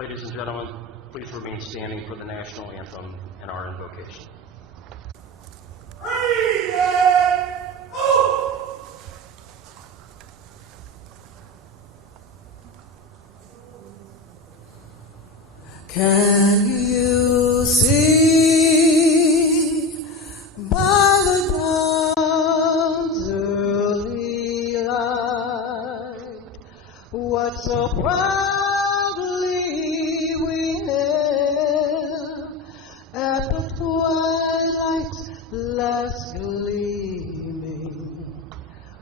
Ladies and gentlemen, please remain standing for the national anthem and our invocation. Can you see by the dawn's early light what so proudly we hailed at the twilight's last gleaming,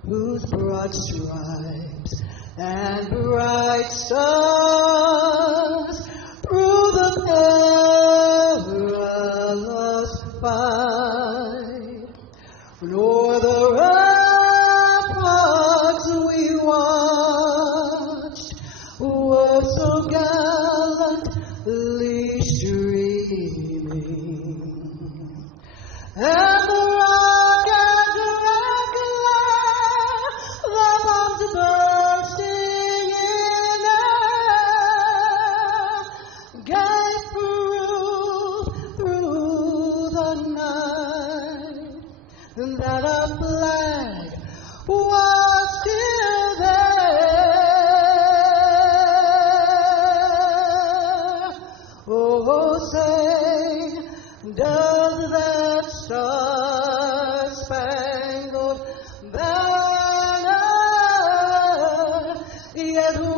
whose broad stripes and bright stars through the perilous fight, nor the ramparts we watched were so gallantly streaming, and the rockets regular, the bombs bursting in air, gave proof through the night that our flag was still there. Oh, say, does that star-spangled banner yet wave?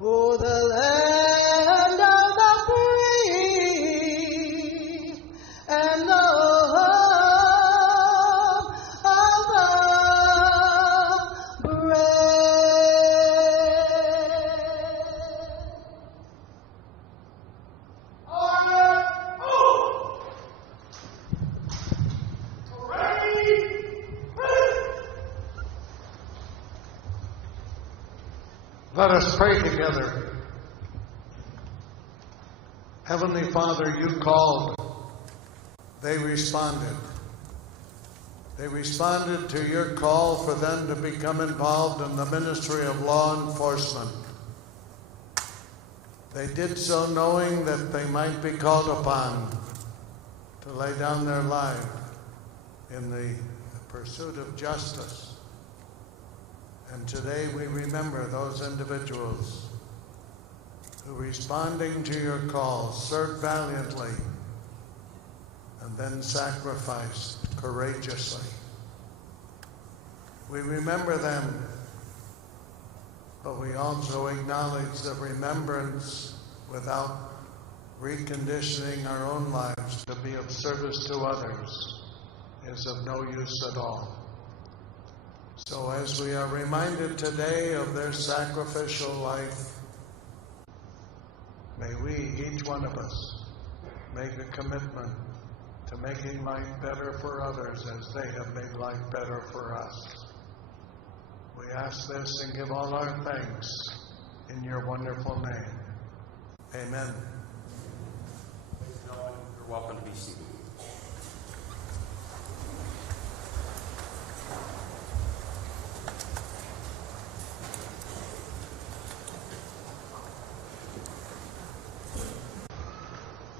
Oh, the land of the free and the home of the brave. Let us pray together. Heavenly Father, you called. They responded. They responded to your call for them to become involved in the ministry of law enforcement. They did so knowing that they might be called upon to lay down their life in the pursuit of justice. And today we remember those individuals who, responding to your call, served valiantly and then sacrificed courageously. We remember them, but we also acknowledge that remembrance without reconditioning our own lives to be of service to others is of no use at all. So as we are reminded today of their sacrificial life, may we, each one of us, make a commitment to making life better for others as they have made life better for us. We ask this and give all our thanks in your wonderful name. Amen. Ladies and gentlemen, you're welcome to be seated.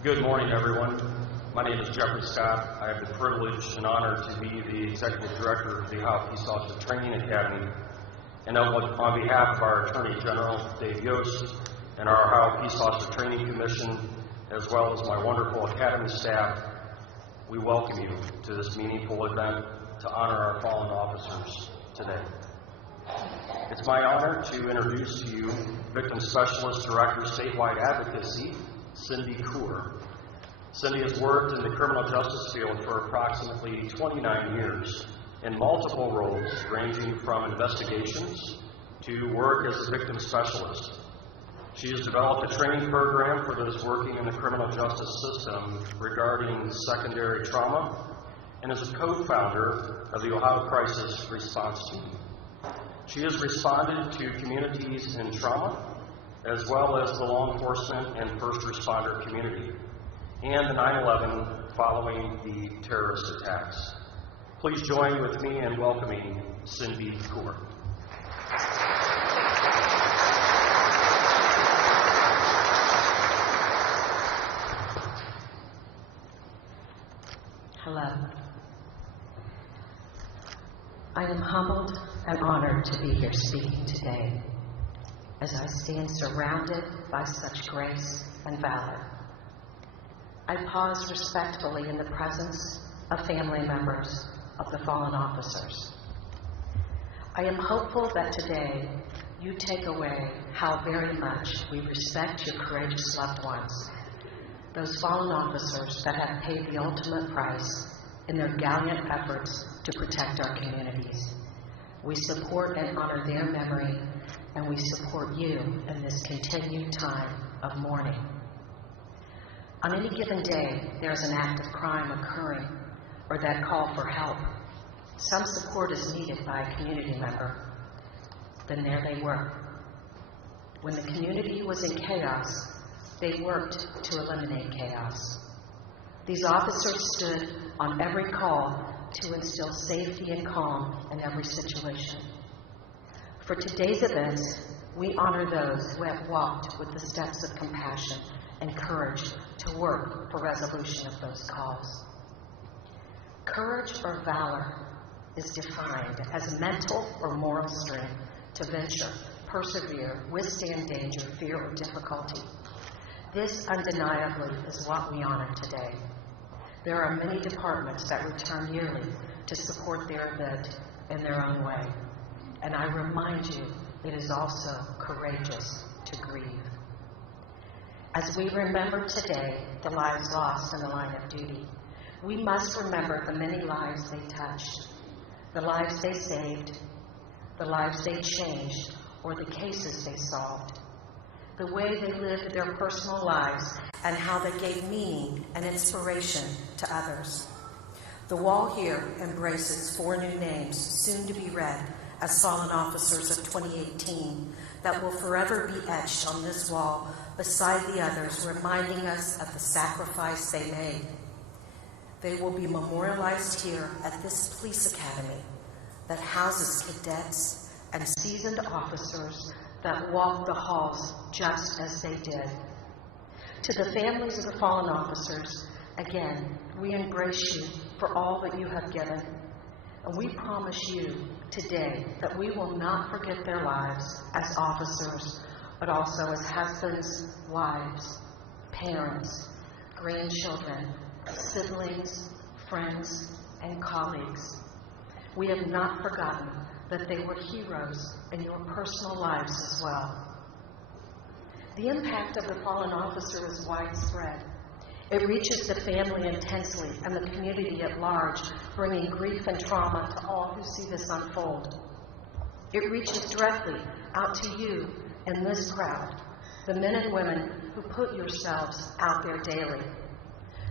Good morning, everyone. My name is Jeffrey Scott. I have the privilege and honor to be the Executive Director of the Ohio Peace Officer Training Academy. And on behalf of our Attorney General, Dave Yost, and our Ohio Peace Officer Training Commission, as well as my wonderful Academy staff, we welcome you to this meaningful event to honor our fallen officers today. It's my honor to introduce to you Victim Specialist Director Statewide Advocacy, Cindy Coor. Cindy has worked in the criminal justice field for approximately 29 years in multiple roles, ranging from investigations to work as a victim specialist. She has developed a training program for those working in the criminal justice system regarding secondary trauma and is a co-founder of the Ohio Crisis Response Team. She has responded to communities in trauma, as well as the law enforcement and first responder community, and the 9/11 following the terrorist attacks. Please join with me in welcoming Cindy Coor. to be here speaking today as I stand surrounded by such grace and valor. I pause respectfully in the presence of family members of the fallen officers. I am hopeful that today you take away how very much we respect your courageous loved ones, those fallen officers that have paid the ultimate price in their gallant efforts to protect our communities. We support and honor their memory, and we support you in this continued time of mourning. On any given day, there's an act of crime occurring or that call for help. Some support is needed by a community member. Then there they were. When the community was in chaos, they worked to eliminate chaos. These officers stood on every call to instill safety and calm in every situation. For today's events, we honor those who have walked with the steps of compassion and courage to work for resolution of those calls. Courage or valor is defined as mental or moral strength to venture, persevere, withstand danger, fear, or difficulty. This undeniably is what we honor today. There are many departments that return yearly to support their event in their own way. And I remind you, it is also courageous to grieve. As we remember today the lives lost in the line of duty, we must remember the many lives they touched, the lives they saved, the lives they changed, or the cases they solved, the way they lived their personal lives and how they gave meaning and inspiration to others. The wall here embraces 4 new names, soon to be read as fallen officers of 2018, that will forever be etched on this wall beside the others, reminding us of the sacrifice they made. They will be memorialized here at this police academy that houses cadets and seasoned officers that walk the halls just as they did. To the families of the fallen officers, again, we embrace you for all that you have given. And we promise you today that we will not forget their lives as officers, but also as husbands, wives, parents, grandchildren, siblings, friends, and colleagues. We have not forgotten that they were heroes in your personal lives as well. The impact of the fallen officer is widespread. It reaches the family intensely and the community at large, bringing grief and trauma to all who see this unfold. It reaches directly out to you in this crowd, the men and women who put yourselves out there daily,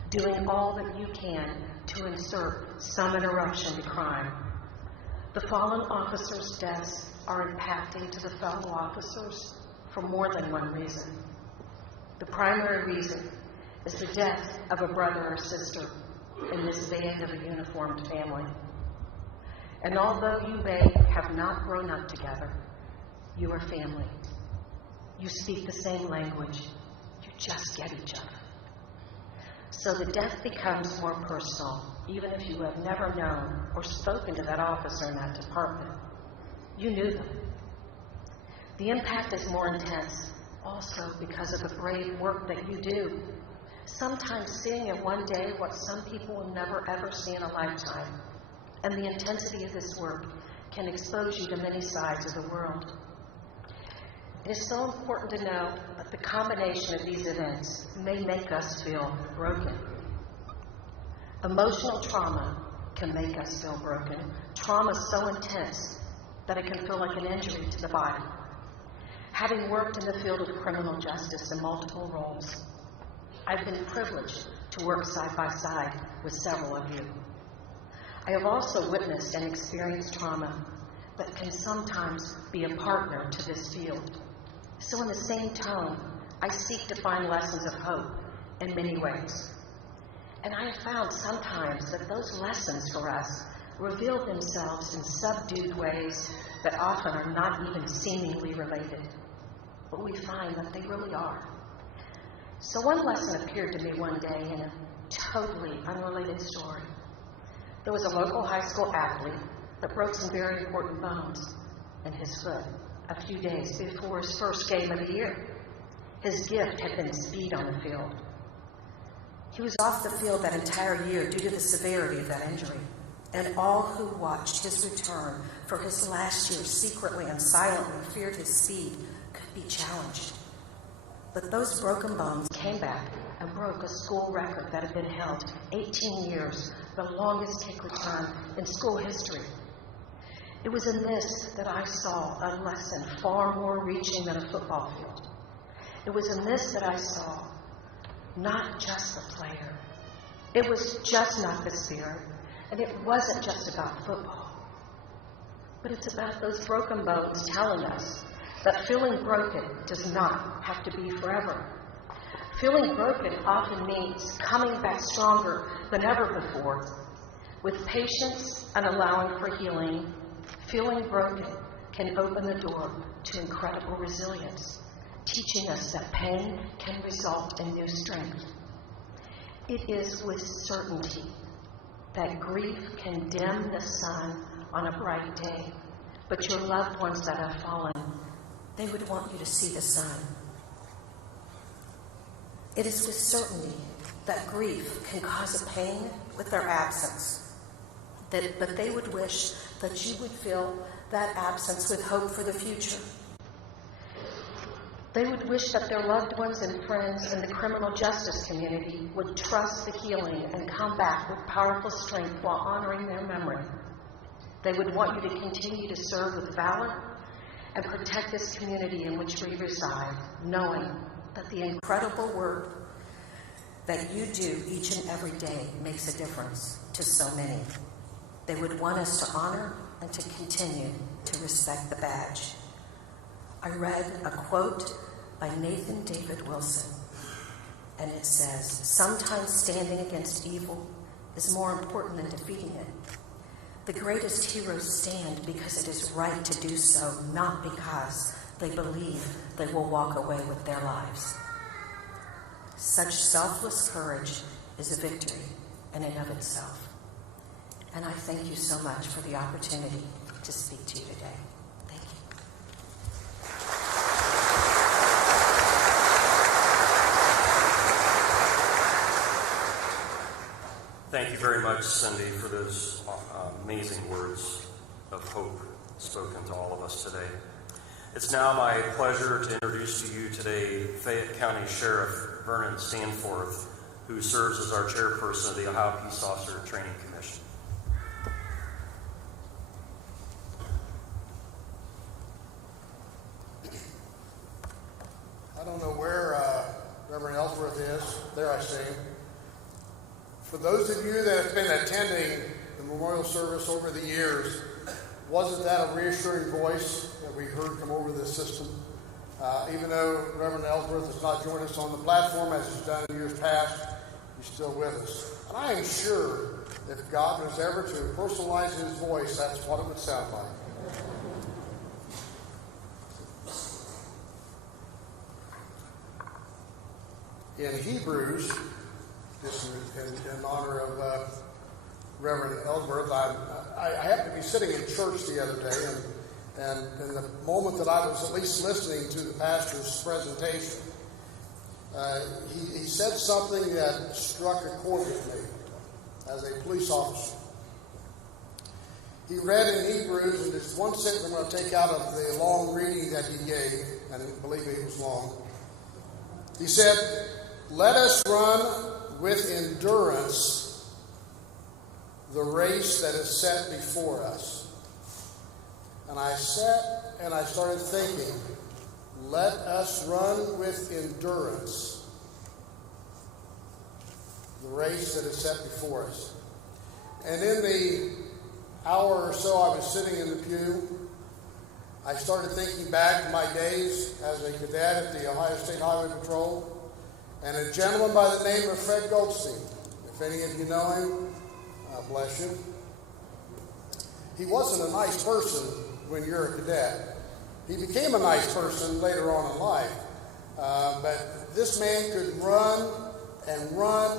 doing all that you can to insert some interruption to crime. The fallen officers' deaths are impacting to the fellow officers for more than one reason. The primary reason is the death of a brother or sister in this band of a uniformed family. And although you may have not grown up together, you are family. You speak the same language. You just get each other. So the death becomes more personal, even if you have never known or spoken to that officer in that department. You knew them. The impact is more intense also because of the brave work that you do. Sometimes seeing in one day what some people will never ever see in a lifetime. And the intensity of this work can expose you to many sides of the world. It is so important to know that the combination of these events may make us feel broken. Emotional trauma can make us feel broken. Trauma is so intense that it can feel like an injury to the body. Having worked in the field of criminal justice in multiple roles, I've been privileged to work side by side with several of you. I have also witnessed and experienced trauma that can sometimes be a partner to this field. So in the same tone, I seek to find lessons of hope in many ways. And I have found sometimes that those lessons for us reveal themselves in subdued ways that often are not even seemingly related. But we find that they really are. So one lesson appeared to me one day in a totally unrelated story. There was a local high school athlete that broke some very important bones. in his foot a few days before his first game of the year. His gift had been speed on the field. He was off the field that entire year due to the severity of that injury, and all who watched his return for his last year secretly and silently feared his speed could be challenged. But those broken bones came back and broke a school record that had been held 18 years, the longest kick return in school history. It was in this that I saw a lesson far more reaching than a football field. It was in this that I saw not just the player. It was just not the spirit, and it wasn't just about football. But it's about those broken bones telling us that feeling broken does not have to be forever. Feeling broken often means coming back stronger than ever before. With patience and allowing for healing, feeling broken can open the door to incredible resilience, teaching us that pain can result in new strength. It is with certainty that grief can dim the sun on a bright day, but your loved ones that have fallen, they would want you to see the sun. It is with certainty that grief can cause a pain with their absence, but they would wish that you would fill that absence with hope for the future. They would wish that their loved ones and friends in the criminal justice community would trust the healing and come back with powerful strength while honoring their memory. They would want you to continue to serve with valor and protect this community in which we reside, knowing that the incredible work that you do each and every day makes a difference to so many. They would want us to honor and to continue to respect the badge. I read a quote by Nathan David Wilson, and it says, "Sometimes standing against evil is more important than defeating it. The greatest heroes stand because it is right to do so, not because they believe they will walk away with their lives." Such selfless courage is a victory in and of itself. And I thank you so much for the opportunity to speak to you today. Thank you. Thank you very much, Cindy, for those amazing words of hope spoken to all of us today. It's now my pleasure to introduce to you today Fayette County Sheriff Vernon Stanforth, who serves as our chairperson of the Ohio Peace Officer Training Commission. I don't know where Reverend Ellsworth is. There I see him. For those of you that have been attending the memorial service over the years, wasn't that a reassuring voice that we heard come over the system? Even though Reverend Ellsworth has not joined us on the platform as he's done in years past, he's still with us. And I am sure that if God was ever to personalize his voice, that's what it would sound like. In Hebrews, just in honor of Reverend Ellsworth, I happened to be sitting in church the other day, and in the moment that I was at least listening to the pastor's presentation, he said something that struck a chord with me as a police officer. He read in Hebrews, and there's one sentence I'm going to take out of the long reading that he gave, and believe me, it was long. He said, "Let us run with endurance the race that is set before us." And I sat and I started thinking, let us run with endurance the race that is set before us. And in the hour or so I was sitting in the pew, I started thinking back to my days as a cadet at the Ohio State Highway Patrol, and a gentleman by the name of Fred Goldstein. If any of you know him, bless you. He wasn't a nice person when you're a cadet. He became a nice person later on in life. But this man could run and run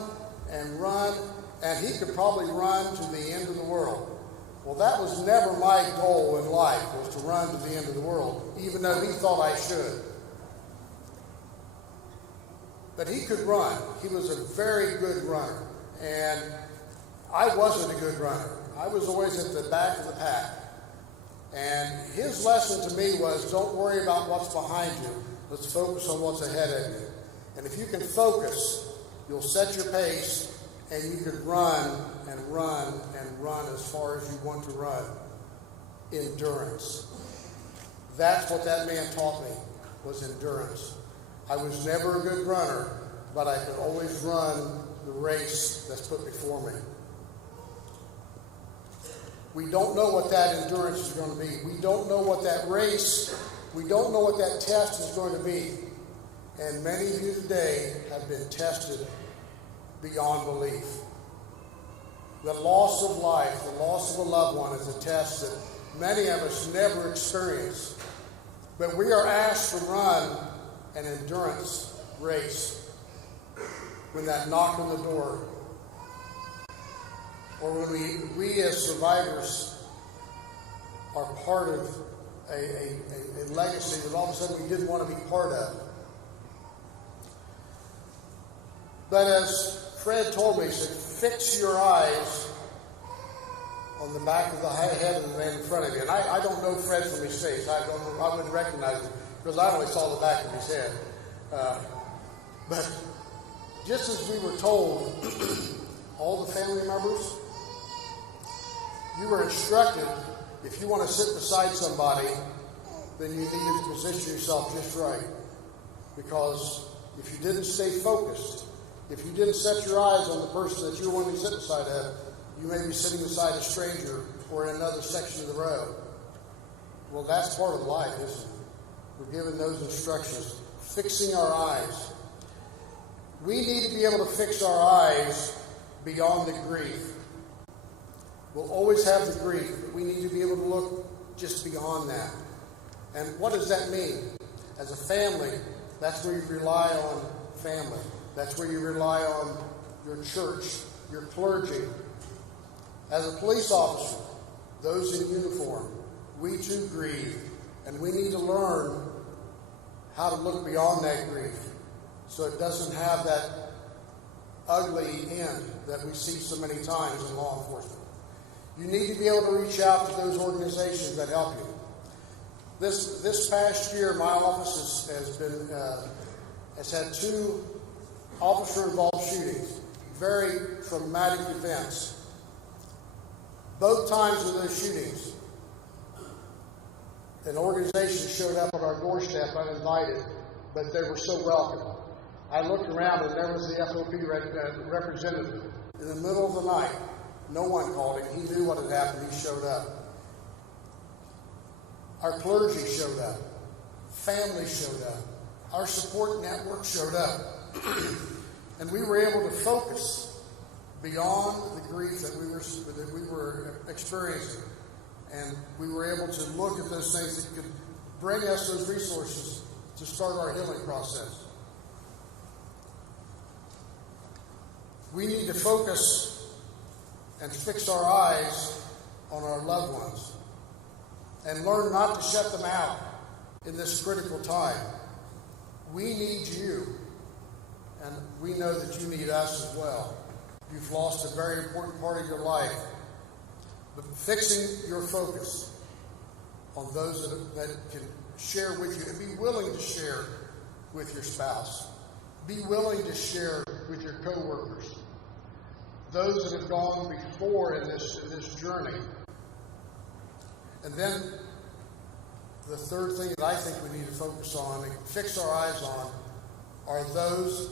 and run, and he could probably run to the end of the world. Well, that was never my goal in life, was to run to the end of the world, even though he thought I should. But he could run. He was a very good runner. And I wasn't a good runner. I was always at the back of the pack. And his lesson to me was, don't worry about what's behind you. Let's focus on what's ahead of you. And if you can focus, you'll set your pace, and you can run and run and run as far as you want to run. Endurance. That's what that man taught me, was endurance. I was never a good runner, but I could always run the race that's put before me. We don't know what that endurance is going to be. We don't know what that race, we don't know what that test is going to be. And many of you today have been tested beyond belief. The loss of life, the loss of a loved one is a test that many of us never experience. But we are asked to run an endurance race when that knock on the door, or when we as survivors are part of a legacy that all of a sudden we didn't want to be part of. But as Fred told me, he said, fix your eyes on the back of the head of the man in front of you. And I don't know Fred from his face. I wouldn't recognize him because I only saw the back of his head. But just as we were told, all the family members, you were instructed, if you want to sit beside somebody, then you need to position yourself just right. Because if you didn't stay focused, if you didn't set your eyes on the person that you were wanting to sit beside of, you may be sitting beside a stranger or in another section of the road. Well, that's part of life, isn't it? We're given those instructions. Fixing our eyes. We need to be able to fix our eyes beyond the grief. We'll always have the grief, but we need to be able to look just beyond that. And what does that mean? As a family, that's where you rely on family. That's where you rely on your church, your clergy. As a police officer, those in uniform, we too grieve, and we need to learn how to look beyond that grief so it doesn't have that ugly end that we see so many times in law enforcement. You need to be able to reach out to those organizations that help you. This past year, my office has had 2 officer-involved shootings, very traumatic events. Both times of those shootings, an organization showed up on our doorstep uninvited, but they were so welcome. I looked around and there was the FOP representative. In the middle of the night, no one called him. He knew what had happened. He showed up. Our clergy showed up. Family showed up. Our support network showed up. And we were able to focus beyond the grief that we were experiencing. And we were able to look at those things that could bring us those resources to start our healing process. We need to focus and fix our eyes on our loved ones and learn not to shut them out in this critical time. We need you, and we know that you need us as well. You've lost a very important part of your life. But fixing your focus on those that can share with you and be willing to share with your spouse. Be willing to share with your coworkers. Those that have gone before in this journey. And then the third thing that I think we need to focus on and fix our eyes on are those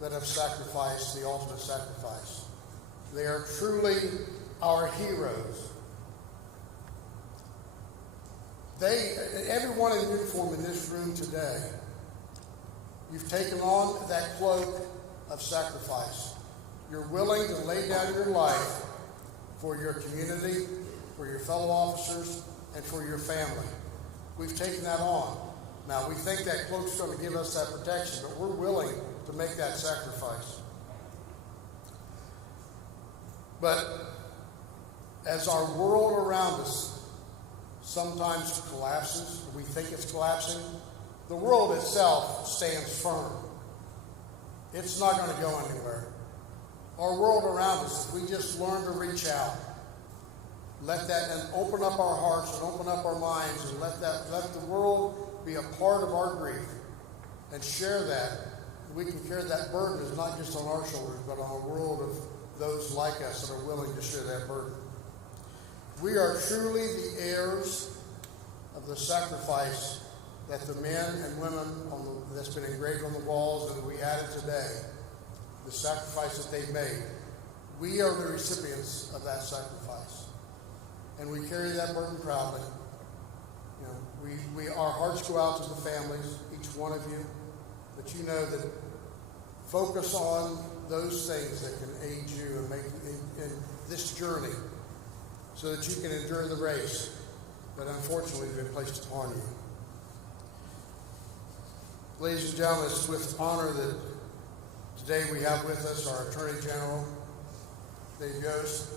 that have sacrificed the ultimate sacrifice. They are truly our heroes. Everyone in uniform in this room today, you've taken on that cloak of sacrifice. You're willing to lay down your life for your community, for your fellow officers, and for your family. We've taken that on. Now, we think that cloak's going to give us that protection, but we're willing to make that sacrifice. But as our world around us sometimes collapses, we think it's collapsing, the world itself stands firm. It's not going to go anywhere. Our world around us, if we just learn to reach out, let that and open up our hearts and open up our minds and let the world be a part of our grief and share that. We can carry that burden is not just on our shoulders, but on a world of those like us that are willing to share that burden. We are truly the heirs of the sacrifice that the men and women that's been engraved on the walls and we added today, the sacrifice that they've made. We are the recipients of that sacrifice. And we carry that burden proudly. You know, our hearts go out to the families, each one of you, but you know that focus on those things that can aid you and make in this journey so that you can endure the race that unfortunately has been placed upon you. Ladies and gentlemen, it's with honor that today we have with us our Attorney General, Dave Yost,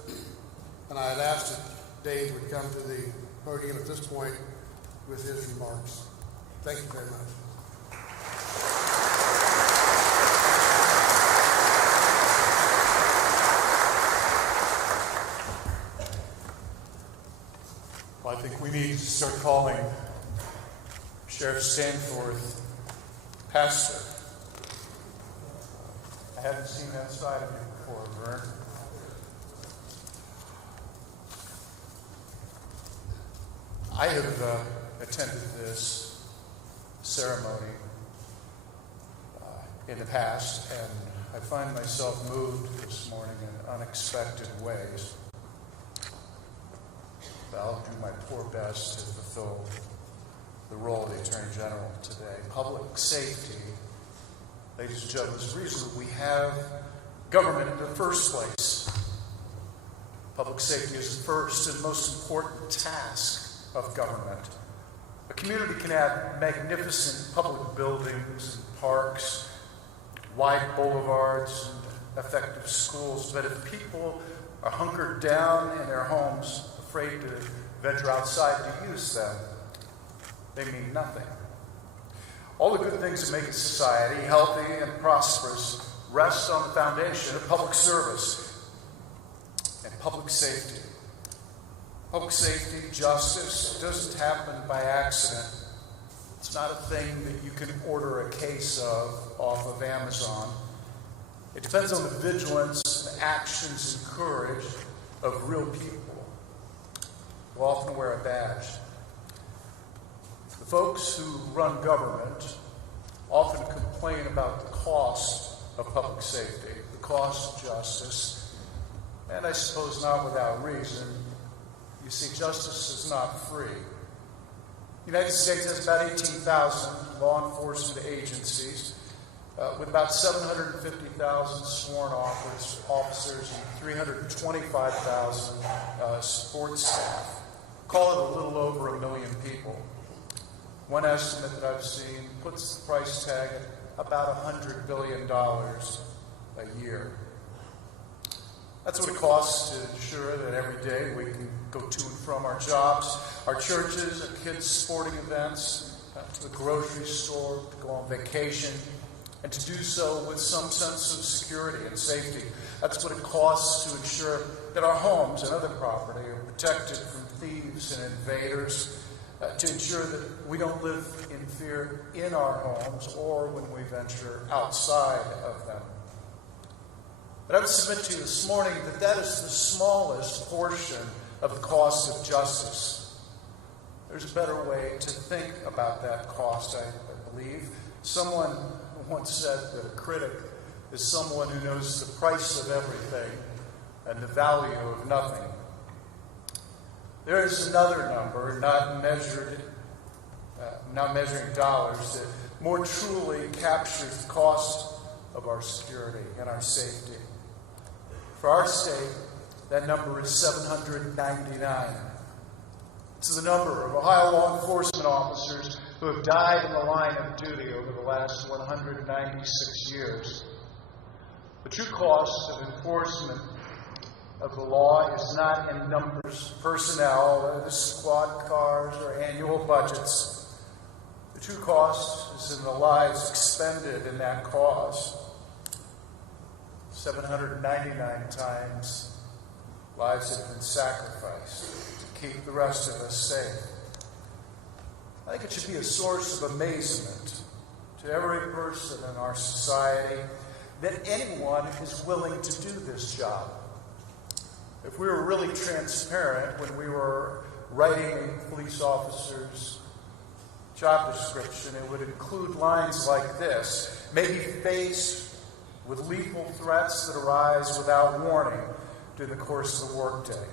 and I had asked that Dave would come to the podium at this point with his remarks. Thank you very much. Well, I think we need to start calling Sheriff Stanforth Pastor. I haven't seen that side of you before, Vern. I have attended this ceremony in the past, and I find myself moved this morning in unexpected ways. I'll do my poor best to fulfill the role of the Attorney General today. Public safety, ladies and gentlemen, is the reason that we have government in the first place. Public safety is the first and most important task of government. A community can have magnificent public buildings and parks, wide boulevards, and effective schools, but if people are hunkered down in their homes, afraid to venture outside to use them, they mean nothing. All the good things that make a society healthy and prosperous rest on the foundation of public service and public safety. Public safety, justice, doesn't happen by accident. It's not a thing that you can order a case of off of Amazon. It depends on the vigilance and actions and courage of real people who often wear a badge. The folks who run government often complain about the cost of public safety, the cost of justice, and I suppose not without reason. You see, justice is not free. The United States has about 18,000 law enforcement agencies, with about 750,000 sworn officers and 325,000 support staff. Call it a little over 1 million people. One estimate that I've seen puts the price tag at about $100 billion a year. That's what it costs to ensure that every day we can go to and from our jobs, our churches, our kids' sporting events, to the grocery store, to go on vacation, and to do so with some sense of security and safety. That's what it costs to ensure that our homes and other property are protected from thieves and invaders, to ensure that we don't live in fear in our homes or when we venture outside of them. But I would submit to you this morning that that is the smallest portion of the cost of justice. There's a better way to think about that cost, I believe. Someone once said that a critic is someone who knows the price of everything and the value of nothing. There is another number, not measuring dollars, that more truly captures the cost of our security and our safety. For our state, that number is 799. It's the number of Ohio law enforcement officers who have died in the line of duty over the last 196 years. The true cost of enforcement of the law is not in numbers, personnel, the squad cars, or annual budgets. The true cost is in the lives expended in that cause. 799 times lives have been sacrificed to keep the rest of us safe. I think it should be a source of amazement to every person in our society that anyone is willing to do this job. If we were really transparent when we were writing a police officer's job description, it would include lines like this: may be faced with lethal threats that arise without warning during the course of the workday,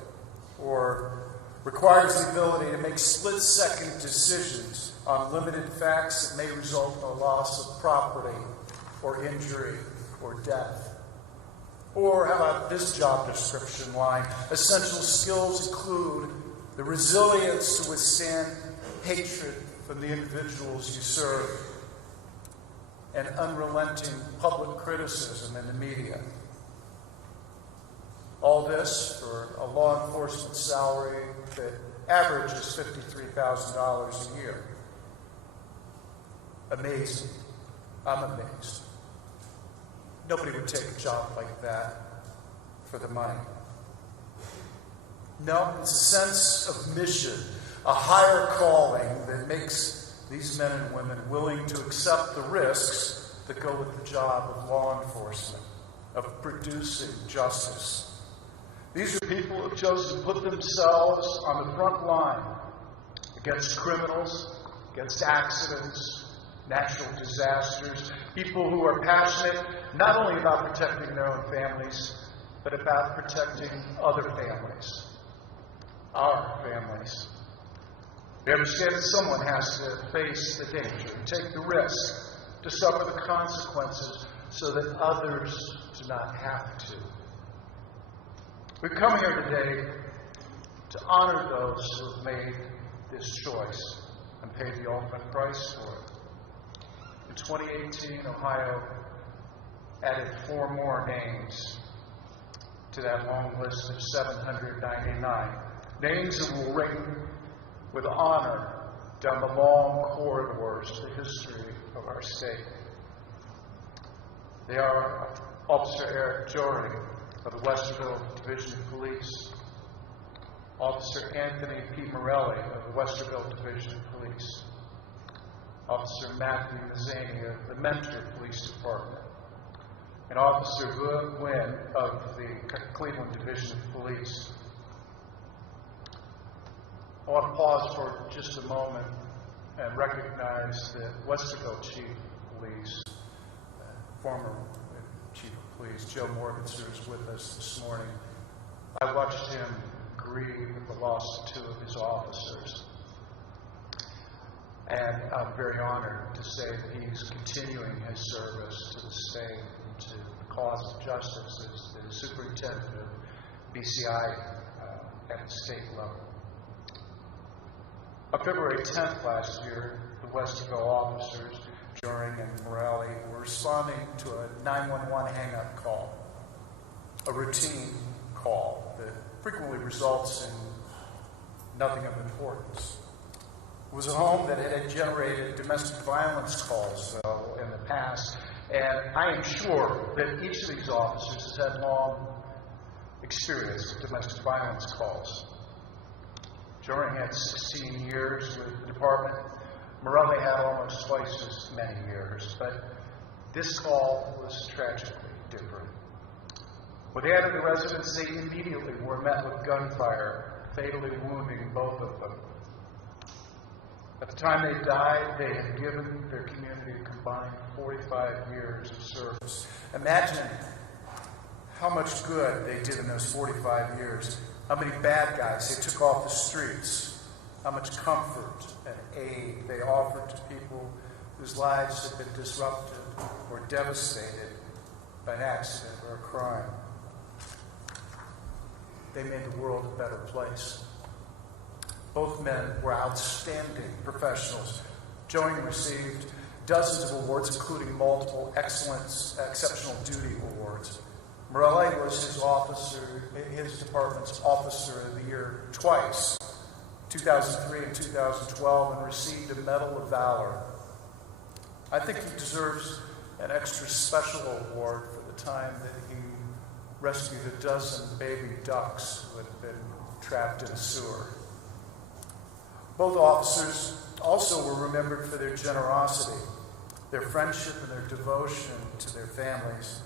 or requires the ability to make split-second decisions on limited facts that may result in the loss of property or injury or death. Or how about this job description line? Essential skills include the resilience to withstand hatred from the individuals you serve and unrelenting public criticism in the media. All this for a law enforcement salary that averages $53,000 a year. Amazing. I'm amazed. Nobody would take a job like that for the money. No, it's a sense of mission, a higher calling that makes these men and women willing to accept the risks that go with the job of law enforcement, of producing justice. These are people who have chosen to put themselves on the front line against criminals, against accidents, natural disasters, people who are passionate not only about protecting their own families, but about protecting other families, our families. They understand that someone has to face the danger and take the risk to suffer the consequences so that others do not have to. We've come here today to honor those who have made this choice and paid the ultimate price for it. In 2018, Ohio added 4 more names to that long list of 799. Names that will ring with honor down the long corridors of the history of our state. They are Officer Eric Joring of the Westerville Division of Police, Officer Anthony P. Morelli of the Westerville Division of Police, Officer Matthew Mazzani of the Mentor Police Department, and Officer Vu Nguyen of the Cleveland Division of Police. I want to pause for just a moment and recognize that Westerville Chief of Police, former Chief of Police, Joe Morgenser, is with us this morning. I watched him grieve at the loss of 2 of his officers. And I'm very honored to say that he's continuing his service to the state and to the cause of justice as the superintendent of BCI at the state level. On February 10th last year, the Westerville officers, Joring and Morelli, were responding to a 911 hang-up call, a routine call that frequently results in nothing of importance. It was a home that had generated domestic violence calls, though, in the past, and I am sure that each of these officers has had long experience with domestic violence calls. Joring had 16 years with the department. Morelli had almost twice as many years, but this call was tragically different. When they entered the residence, they immediately were met with gunfire, fatally wounding both of them. At the time they died, they had given their community a combined 45 years of service. Imagine how much good they did in those 45 years. How many bad guys they took off the streets. How much comfort and aid they offered to people whose lives had been disrupted or devastated by an accident or a crime. They made the world a better place. Both men were outstanding professionals. Joring received dozens of awards, including multiple exceptional duty awards. Morelli was his department's Officer of the Year twice, 2003 and 2012, and received a Medal of Valor. I think he deserves an extra special award for the time that he rescued a dozen baby ducks who had been trapped in a sewer. Both officers also were remembered for their generosity, their friendship, and their devotion to their families.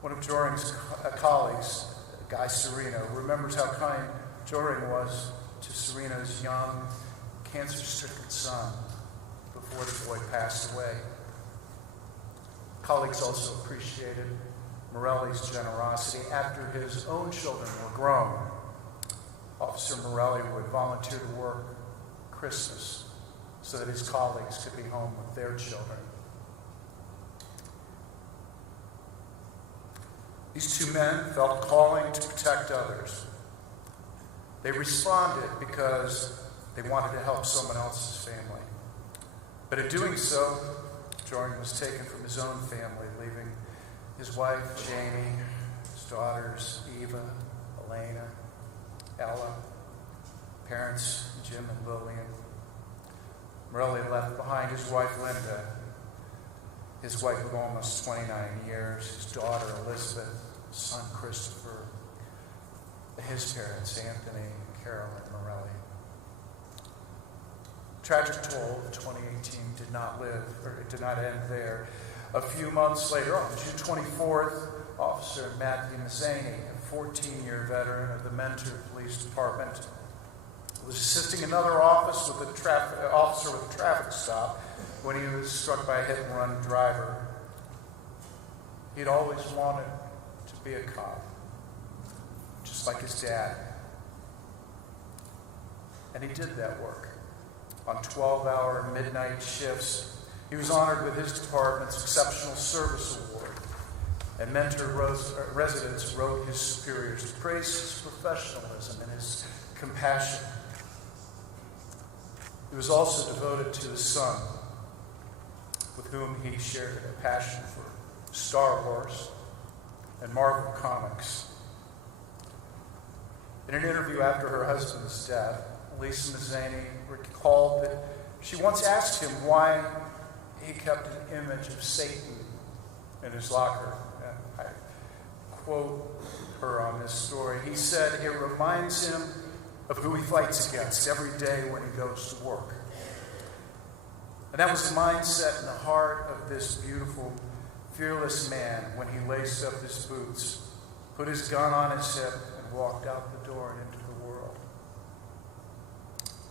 One of Doring's colleagues, Guy Serino, remembers how kind Doring was to Serino's young, cancer-stricken son before the boy passed away. Colleagues also appreciated Morelli's generosity after his own children were grown. Officer Morelli would volunteer to work Christmas so that his colleagues could be home with their children. These two men felt a calling to protect others. They responded because they wanted to help someone else's family. But in doing so, Doring was taken from his own family, leaving his wife, Janie, his daughters, Eva, Elena, Ella, parents, Jim and Lillian. Morelli left behind his wife, Linda, his wife of almost 29 years, his daughter, Elizabeth, son, Christopher, his parents, Anthony and Carolyn Morelli. Tragic toll of 2018 did not end there. A few months later, on June 24th, Officer Matthew Mazzani, a 14-year veteran of the Mentor Police Department, was assisting another officer with a traffic stop when he was struck by a hit-and-run driver. He'd always wanted to be a cop, just like his dad. And he did that work. On 12-hour midnight shifts, he was honored with his department's Exceptional Service Award. And Mentor residents wrote his superiors to praise his professionalism and his compassion. He was also devoted to his son, with whom he shared a passion for Star Wars and Marvel Comics. In an interview after her husband's death, Lisa Mazzani recalled that she once asked him why he kept an image of Satan in his locker. And I quote her on this story. He said, "It reminds him of who he fights against every day when he goes to work." And that was the mindset in the heart of this beautiful, fearless man when he laced up his boots, put his gun on his hip, and walked out the door and into the world.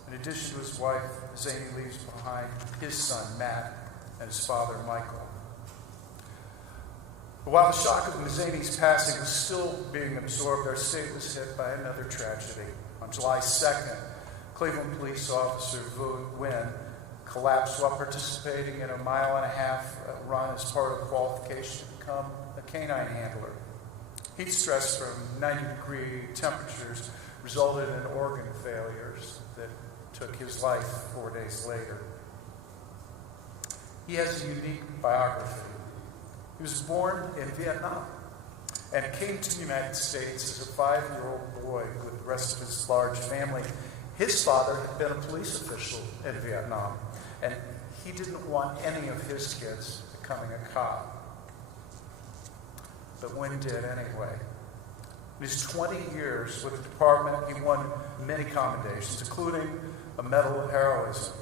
In addition to his wife, Zany leaves behind his son, Matt, and his father, Michael. But while the shock of Mazzani's passing was still being absorbed, our state was hit by another tragedy. On July 2nd, Cleveland police officer Wynn collapsed while participating in a 1.5-mile run as part of qualification to become a canine handler. Heat stress from 90-degree temperatures resulted in organ failures that took his life 4 days later. He has a unique biography. He was born in Vietnam and came to the United States as a 5-year-old boy with the rest of his large family. His father had been a police official in Vietnam, and he didn't want any of his kids becoming a cop. But Wynn did anyway. In his 20 years with the department, he won many commendations, including a Medal of Heroism.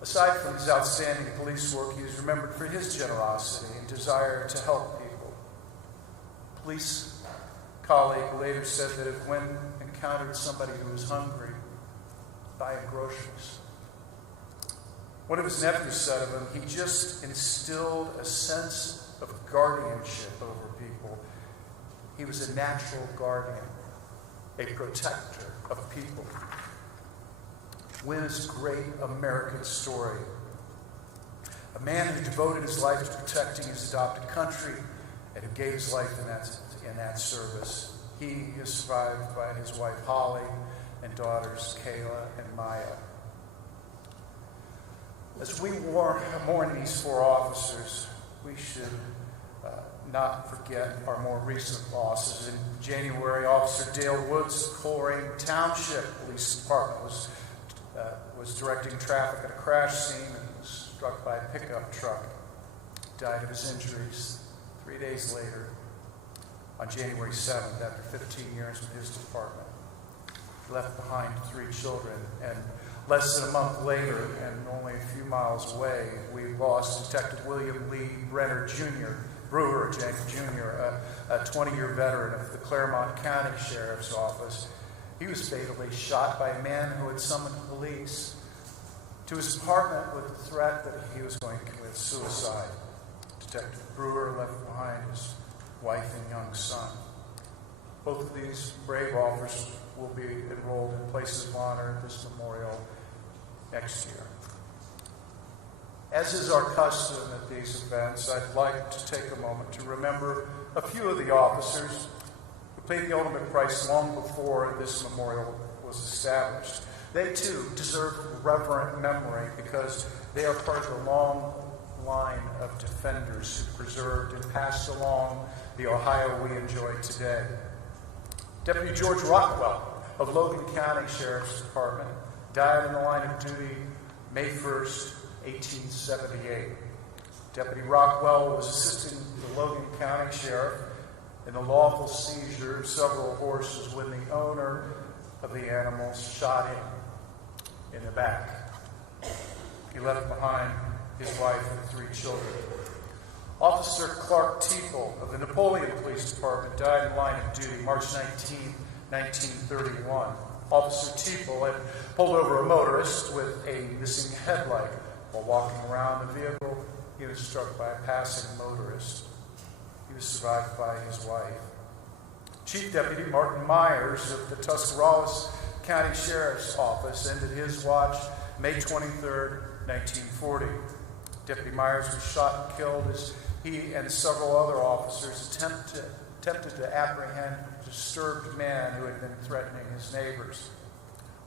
Aside from his outstanding police work, he is remembered for his generosity and desire to help people. A police colleague later said that if Wynn encountered somebody who was hungry, buy him groceries. One of his nephews said of him, he just instilled a sense of guardianship over people. He was a natural guardian, a protector of people. Wynn is a great American story. A man who devoted his life to protecting his adopted country and who gave his life in that service. He is survived by his wife Holly and daughters Kayla and Maya. As we mourn these 4 officers, we should not forget our more recent losses. In January, Officer Dale Woods, Coleraine Township Police Department, was directing traffic at a crash scene and was struck by a pickup truck. Died of his injuries 3 days later, on January 7th, after 15 years in his department. He left behind 3 children, and less than a month later, and only a few miles away, we lost Detective William Lee Brewer Jr., a 20-year veteran of the Claremont County Sheriff's Office. He was fatally shot by a man who had summoned police to his apartment with the threat that he was going to commit suicide. Detective Brewer left behind his wife and young son. Both of these brave officers will be enrolled in places of honor at this memorial next year. As is our custom at these events, I'd like to take a moment to remember a few of the officers who paid the ultimate price long before this memorial was established. They too deserve reverent memory because they are part of the long line of defenders who preserved and passed along the Ohio we enjoy today. Deputy George Rockwell of Logan County Sheriff's Department died in the line of duty May 1st, 1878. Deputy Rockwell was assisting the Logan County Sheriff in the lawful seizure of several horses when the owner of the animals shot him in the back. He left behind his wife and 3 children. Officer Clark Teeple of the Napoleon Police Department died in line of duty March 19, 1931. Officer Teeple had pulled over a motorist with a missing headlight. While walking around the vehicle, he was struck by a passing motorist. He was survived by his wife. Chief Deputy Martin Myers of the Tuscarawas County Sheriff's Office ended his watch May 23, 1940. Deputy Myers was shot and killed as he and several other officers attempted to apprehend a disturbed man who had been threatening his neighbors.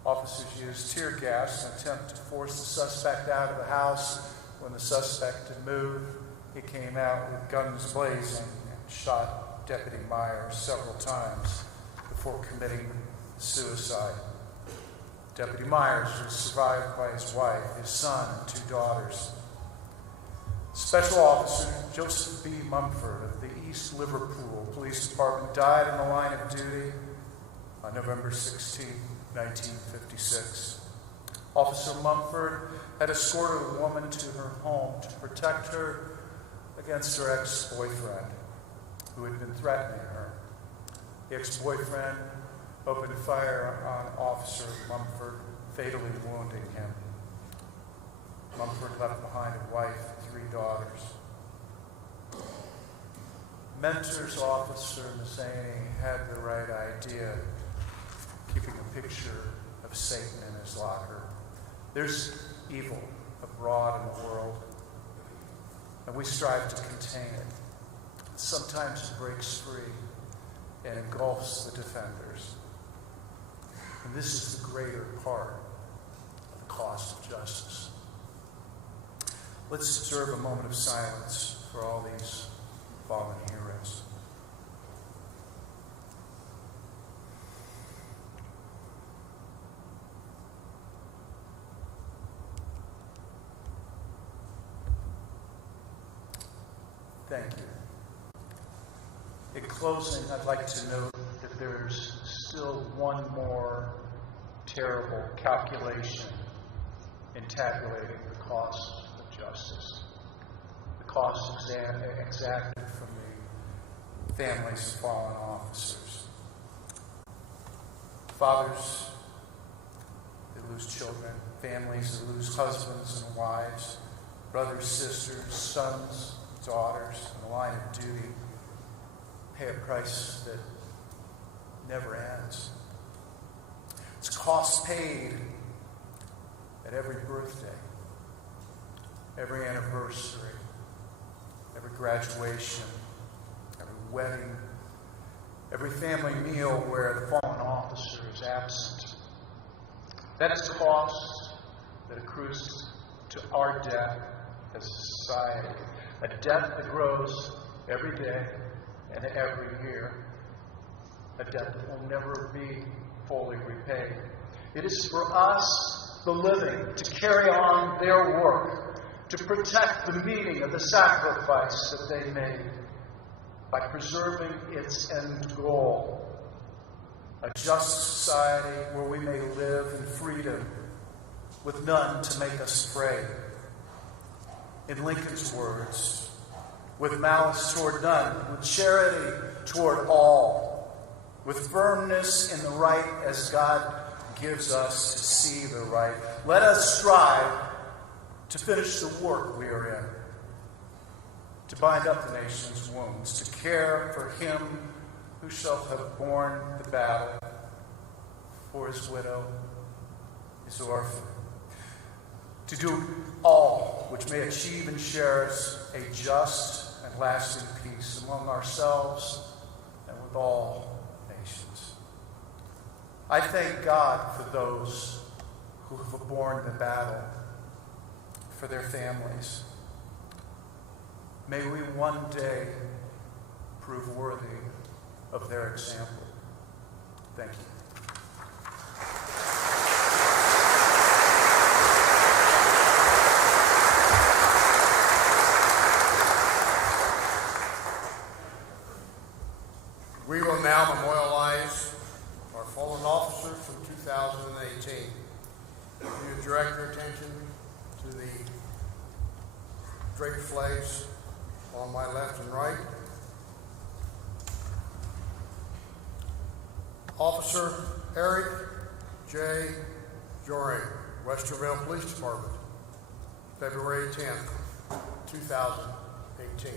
Officers used tear gas in an attempt to force the suspect out of the house. When the suspect had moved, he came out with guns blazing and shot Deputy Myers several times before committing suicide. Deputy Myers was survived by his wife, his son, and 2 daughters. Special Officer Joseph B. Mumford of the East Liverpool Police Department died in the line of duty on November 16, 1956. Officer Mumford had escorted a woman to her home to protect her against her ex-boyfriend, who had been threatening her. The ex-boyfriend opened fire on Officer Mumford, fatally wounding him. Mumford left behind a wife and 3 daughters. Mentors Officer Mazzani had the right idea, keeping a picture of Satan in his locker. There's evil abroad in the world, and we strive to contain it. Sometimes it breaks free and engulfs the defenders. And this is the greater part of the cost of justice. Let's observe a moment of silence for all these fallen heroes. Thank you. In closing, I'd like to note that there's still one more terrible calculation in tabulating the cost of justice. The cost exacted from the families of fallen officers. Fathers that lose children, families that lose husbands and wives, brothers, sisters, sons, daughters in the line of duty pay a price that never ends. It's cost paid at every birthday, every anniversary, every graduation, every wedding, every family meal where the fallen officer is absent. That is the cost that accrues to our debt as a society, a debt that grows every day and every year, a debt that will never be fully repaid. It is for us, the living, to carry on their work, to protect the meaning of the sacrifice that they made by preserving its end goal, a just society where we may live in freedom with none to make us afraid. In Lincoln's words, with malice toward none, with charity toward all, with firmness in the right as God gives us to see the right. Let us strive to finish the work we are in, to bind up the nation's wounds, to care for him who shall have borne the battle, for his widow, his orphan, to do all which may achieve and share us a just and lasting peace among ourselves and with all nations. I thank God for those who have borne the battle, for their families. May we one day prove worthy of their example. Thank you. We will now memorialize our fallen officers from 2018. If you direct your attention to the draped flags on my left and right. Officer Eric J. Joring, Westerville Police Department, February 10th, 2018.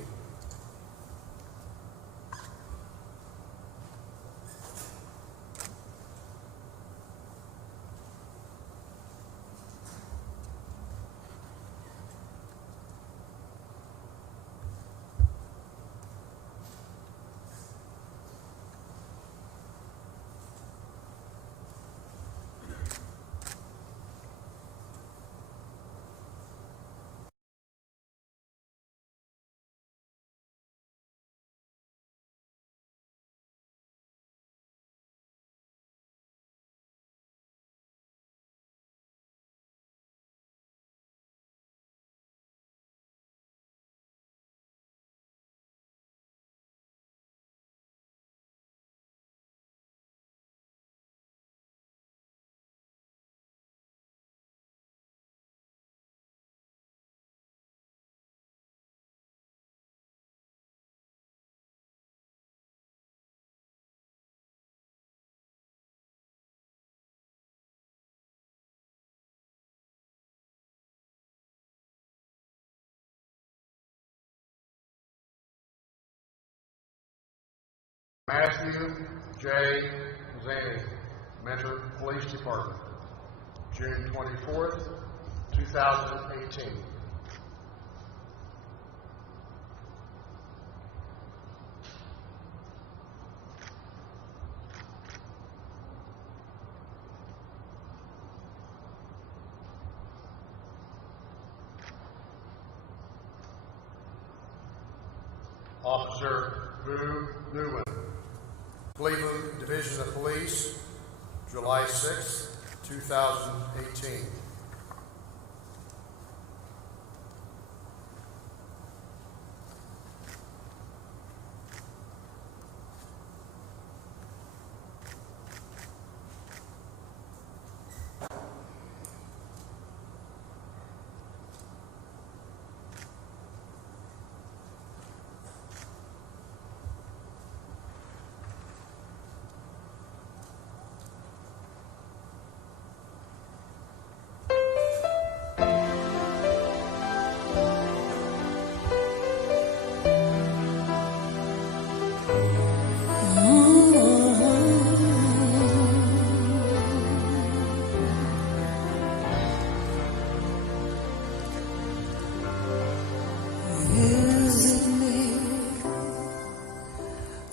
Matthew J. Zaney, Mentor Police Department, June 24th, 2018. Officer Boo Newman, Cleveland Division of Police, July 6th, 2018.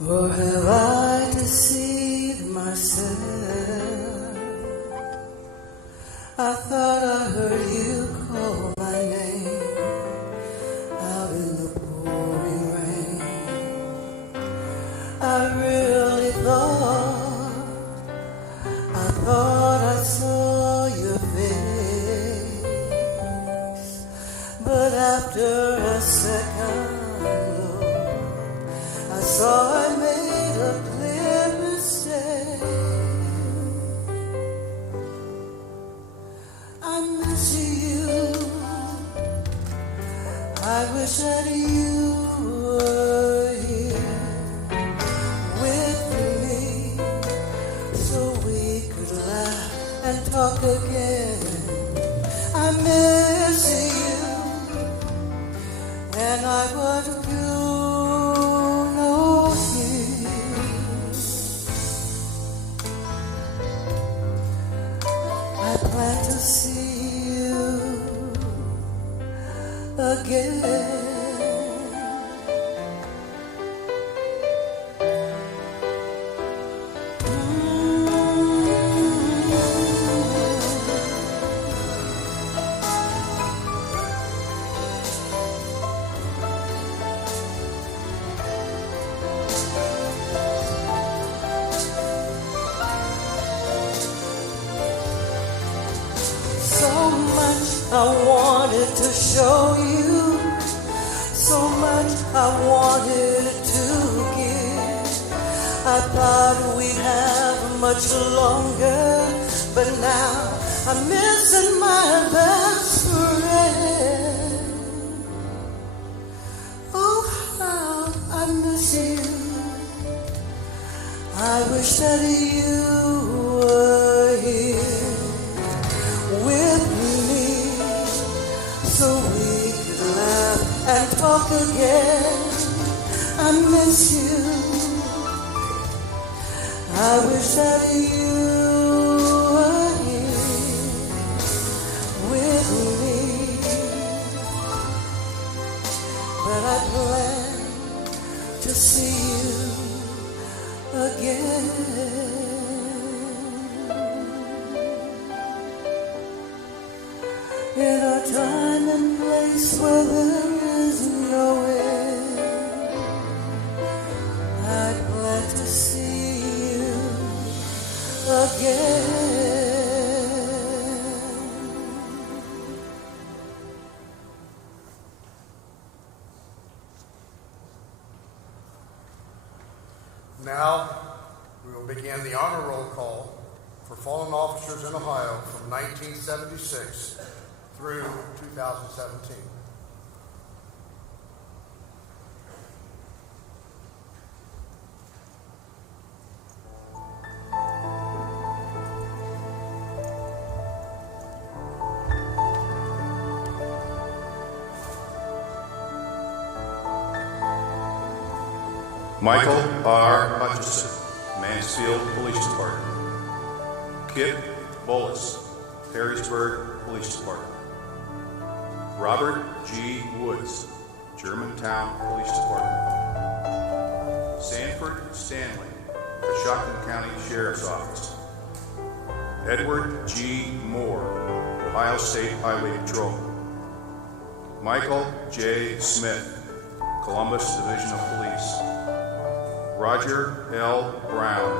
Or have I deceived myself? I thought I heard you call my name out in the pouring rain. But after a second look, I saw I made a clear mistake. I miss you. I wish that you were here with me, so we could laugh and talk again. I miss you, and I would do no use. I plan to see you again. So much I wanted to show you, so much I wanted to give. I thought we'd have much longer, but now I'm missing my best friend. Oh, how I miss you. I wish that you were here with me, so we could laugh and talk again. I miss you. I wish that you were here with me, but I plan to see you again. In a time and place where there is no end, I plan to see you again. Now, we will begin the honor roll call for fallen officers in Ohio from 1976 through 2017. Michael R. Hutchison, Mansfield Police Department. Kip Bolus, Harrisburg Police Department. Robert G. Woods, Germantown Police Department. Sanford Stanley, Coshocton County Sheriff's Office. Edward G. Moore, Ohio State Highway Patrol. Michael J. Smith, Columbus Division of Police. Roger L. Brown,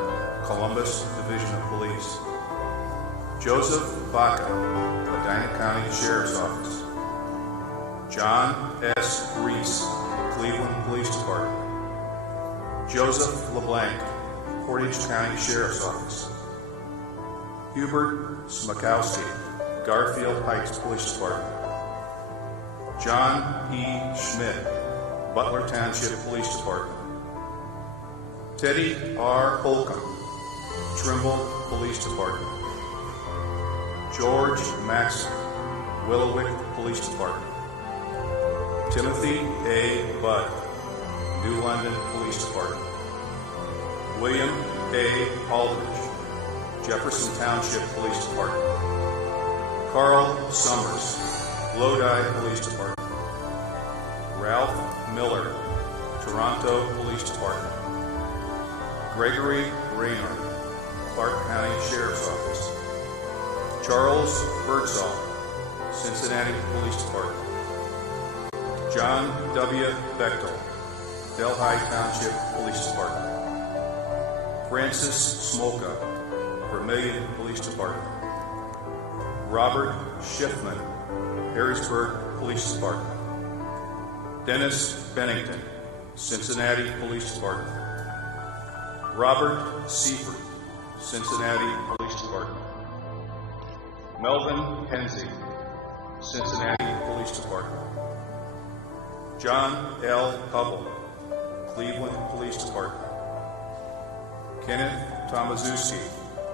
Columbus Division of Police. Joseph Baca, Medina County Sheriff's Office. John S. Reese, Cleveland Police Department. Joseph LeBlanc, Portage County Sheriff's Office. Hubert Smakowski, Garfield Heights Police Department. John E. Schmidt, Butler Township Police Department. Teddy R. Holcomb, Trimble Police Department. George Maxson, Willowick Police Department. Timothy A. Budd, New London Police Department. William A. Aldridge, Jefferson Township Police Department. Carl Summers, Lodi Police Department. Ralph Miller, Toronto Police Department. Gregory Raynor, Clark County Sheriff's Office. Charles Birdsall, Cincinnati Police Department. John W. Bechtel, Delhi Township Police Department. Francis Smolka, Vermilion Police Department. Robert Schiffman, Harrisburg Police Department. Dennis Bennington, Cincinnati Police Department. Robert Seifert, Cincinnati Police Department. Melvin Penzie, Cincinnati Police Department. John L. Hubble, Cleveland Police Department. Kenneth Tomaszewski,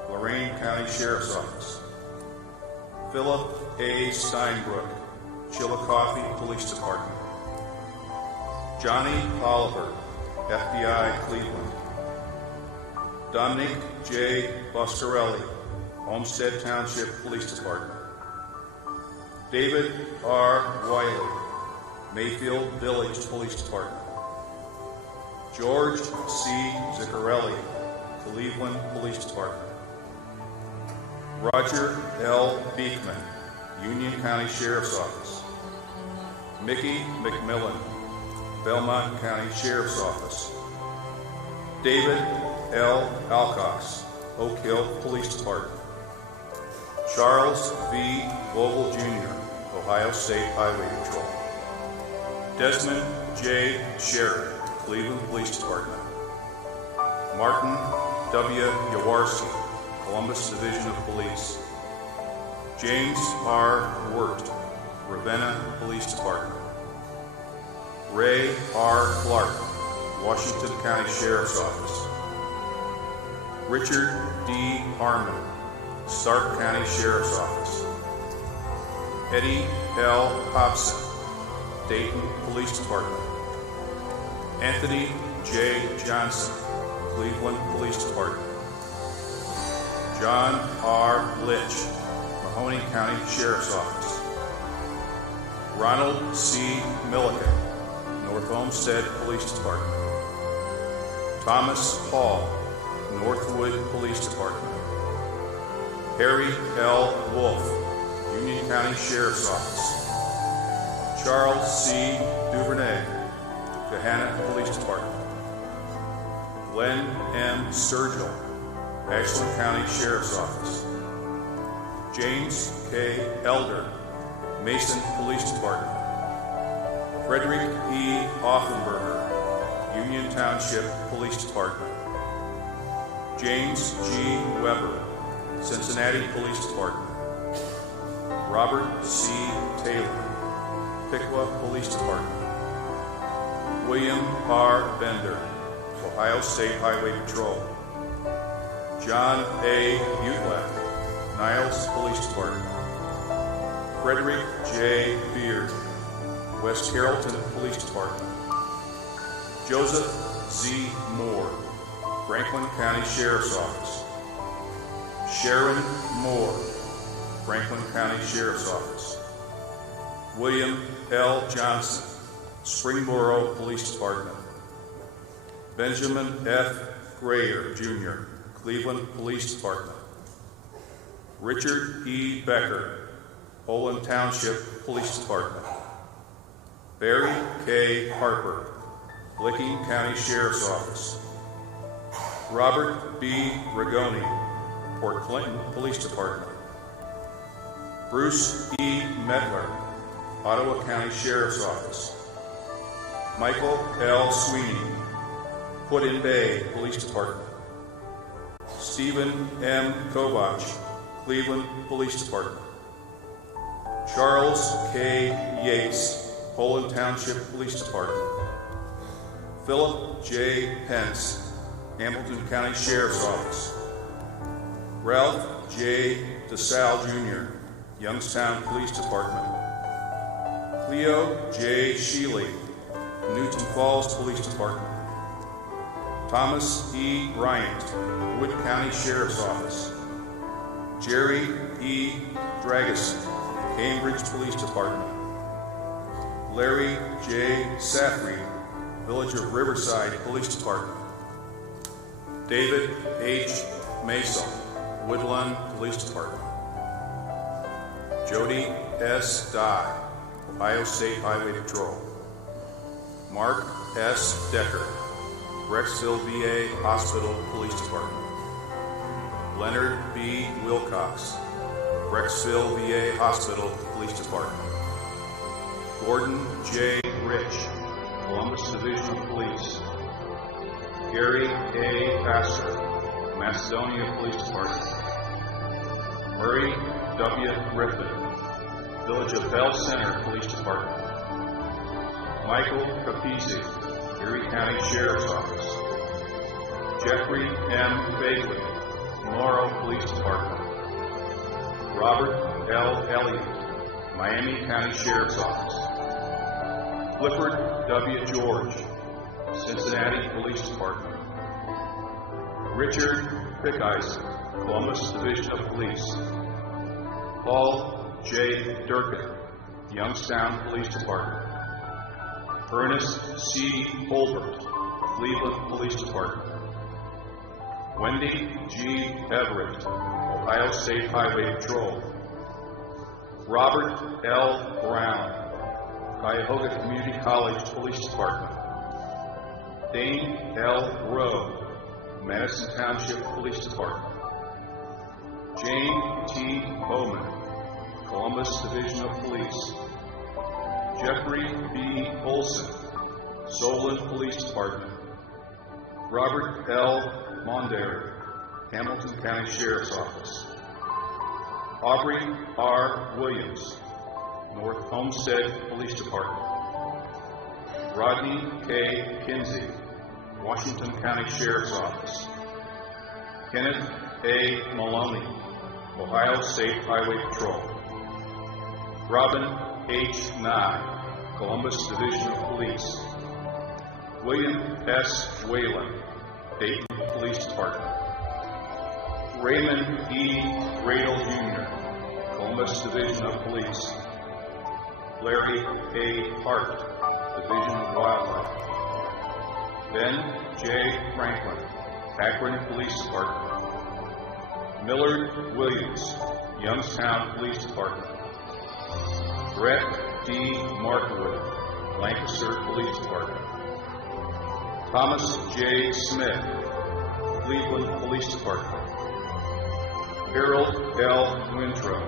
Lorain County Sheriff's Office. Philip A. Steinbrook, Chillicothe Police Department. Johnny Oliver, FBI Cleveland. Dominic J. Boscarelli, Olmsted Township Police Department. David R. Wiley, Mayfield Village Police Department. George C. Ziccarelli, Cleveland Police Department. Roger L. Beekman, Union County Sheriff's Office. Mickey McMillan, Belmont County Sheriff's Office. David L. Alcox, Oak Hill Police Department. Charles V. Vogel Jr., Ohio State Highway Patrol. Desmond J. Sherry, Cleveland Police Department. Martin W. Yawarski, Columbus Division of Police. James R. Wirt, Ravenna Police Department. Ray R. Clark, Washington County Sheriff's Office. Richard D. Harmon, Stark County Sheriff's Office. Eddie L. Hobson, Dayton Police Department. Anthony J. Johnson, Cleveland Police Department. John R. Litch, Mahoney County Sheriff's Office. Ronald C. Milliken, North Olmsted Police Department. Thomas Hall, Northwood Police Department. Harry L. Wolf, Union County Sheriff's Office. Charles C. Duvernay, Gahanna Police Department. Glenn M. Sturgill, Ashland County Sheriff's Office. James K. Elder, Mason Police Department. Frederick E. Offenberger, Union Township Police Department. James G. Weber, Cincinnati Police Department. Robert C. Taylor, Piqua Police Department. William R. Bender, Ohio State Highway Patrol. John A. Utlek, Niles Police Department. Frederick J. Beard, West Carrollton Police Department. Joseph Z. Moore, Franklin County Sheriff's Office. Sharon Moore, Franklin County Sheriff's Office. William L. Johnson, Springboro Police Department. Benjamin F. Grayer, Jr., Cleveland Police Department. Richard E. Becker, Poland Township Police Department. Barry K. Harper, Licking County Sheriff's Office. Robert B. Rigoni, Port Clinton Police Department. Bruce E. Medler, Ottawa County Sheriff's Office. Michael L. Sweeney, Put-in-Bay Police Department. Stephen M. Kovach, Cleveland Police Department. Charles K. Yates, Poland Township Police Department. Philip J. Pence, Hamilton County Sheriff's Office. Ralph J. DeSalle Jr., Youngstown Police Department. Cleo J. Sheely, Newton Falls Police Department. Thomas E. Bryant, Wood County Sheriff's Office. Jerry E. Dragusin, Cambridge Police Department. Larry J. Safri, Village of Riverside Police Department. David H. Mason, Woodlawn Police Department. Jody S. Dye, Ohio State Highway Patrol. Mark S. Decker, Rexville VA Hospital Police Department. Leonard B. Wilcox, Rexville VA Hospital Police Department. Gordon J. Rich, Columbus Division of Police. Gary A. Pastor, Macedonia Police Department. Murray W. Griffin, Village of Bell Center Police Department. Michael Capizzi, Erie County Sheriff's Office. Jeffrey M. Bagley, Morrow Police Department. Robert L. Elliott, Miami County Sheriff's Office. Clifford W. George, Cincinnati Police Department. Richard Pickeisen, Columbus Division of Police. Paul J. Durkin, Youngstown Police Department. Ernest C. Holbert, Cleveland Police Department. Wendy G. Everett, Ohio State Highway Patrol. Robert L. Brown, Cuyahoga Community College Police Department. Dane L. Rowe, Madison Township Police Department. Jane T. Bowman, Columbus Division of Police. Jeffrey B. Olson, Solon Police Department. Robert L. Mondare, Hamilton County Sheriff's Office. Aubrey R. Williams, North Homestead Police Department. Rodney K. Kinsey, Washington County Sheriff's Office. Kenneth A. Maloney, Ohio State Highway Patrol. Robin H. Nye, Columbus Division of Police. William S. Whalen, Dayton Police Department. Raymond E. Radel Jr., Columbus Division of Police. Larry A. Hart, Division of Wildlife. Ben J. Franklin, Akron Police Department. Millard Williams, Youngstown Police Department. Brett D. Markwood, Lancaster Police Department. Thomas J. Smith, Cleveland Police Department. Harold L. Winthrop,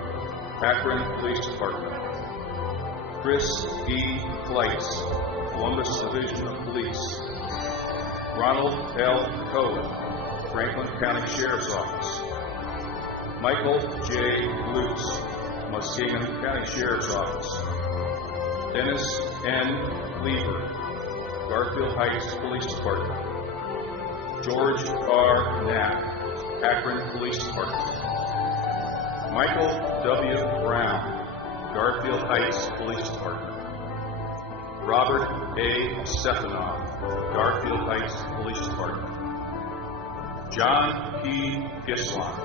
Akron Police Department. Chris E. Kleitz, Columbus Division of Police. Ronald L. Cohen, Franklin County Sheriff's Office. Michael J. Lutz, Muskingum County Sheriff's Office. Dennis N. Lieber, Garfield Heights Police Department. George R. Knapp, Akron Police Department. Michael W. Brown, Garfield Heights Police Department. Robert A. Stefanoff, Garfield Heights Police Department. John P. Gislon,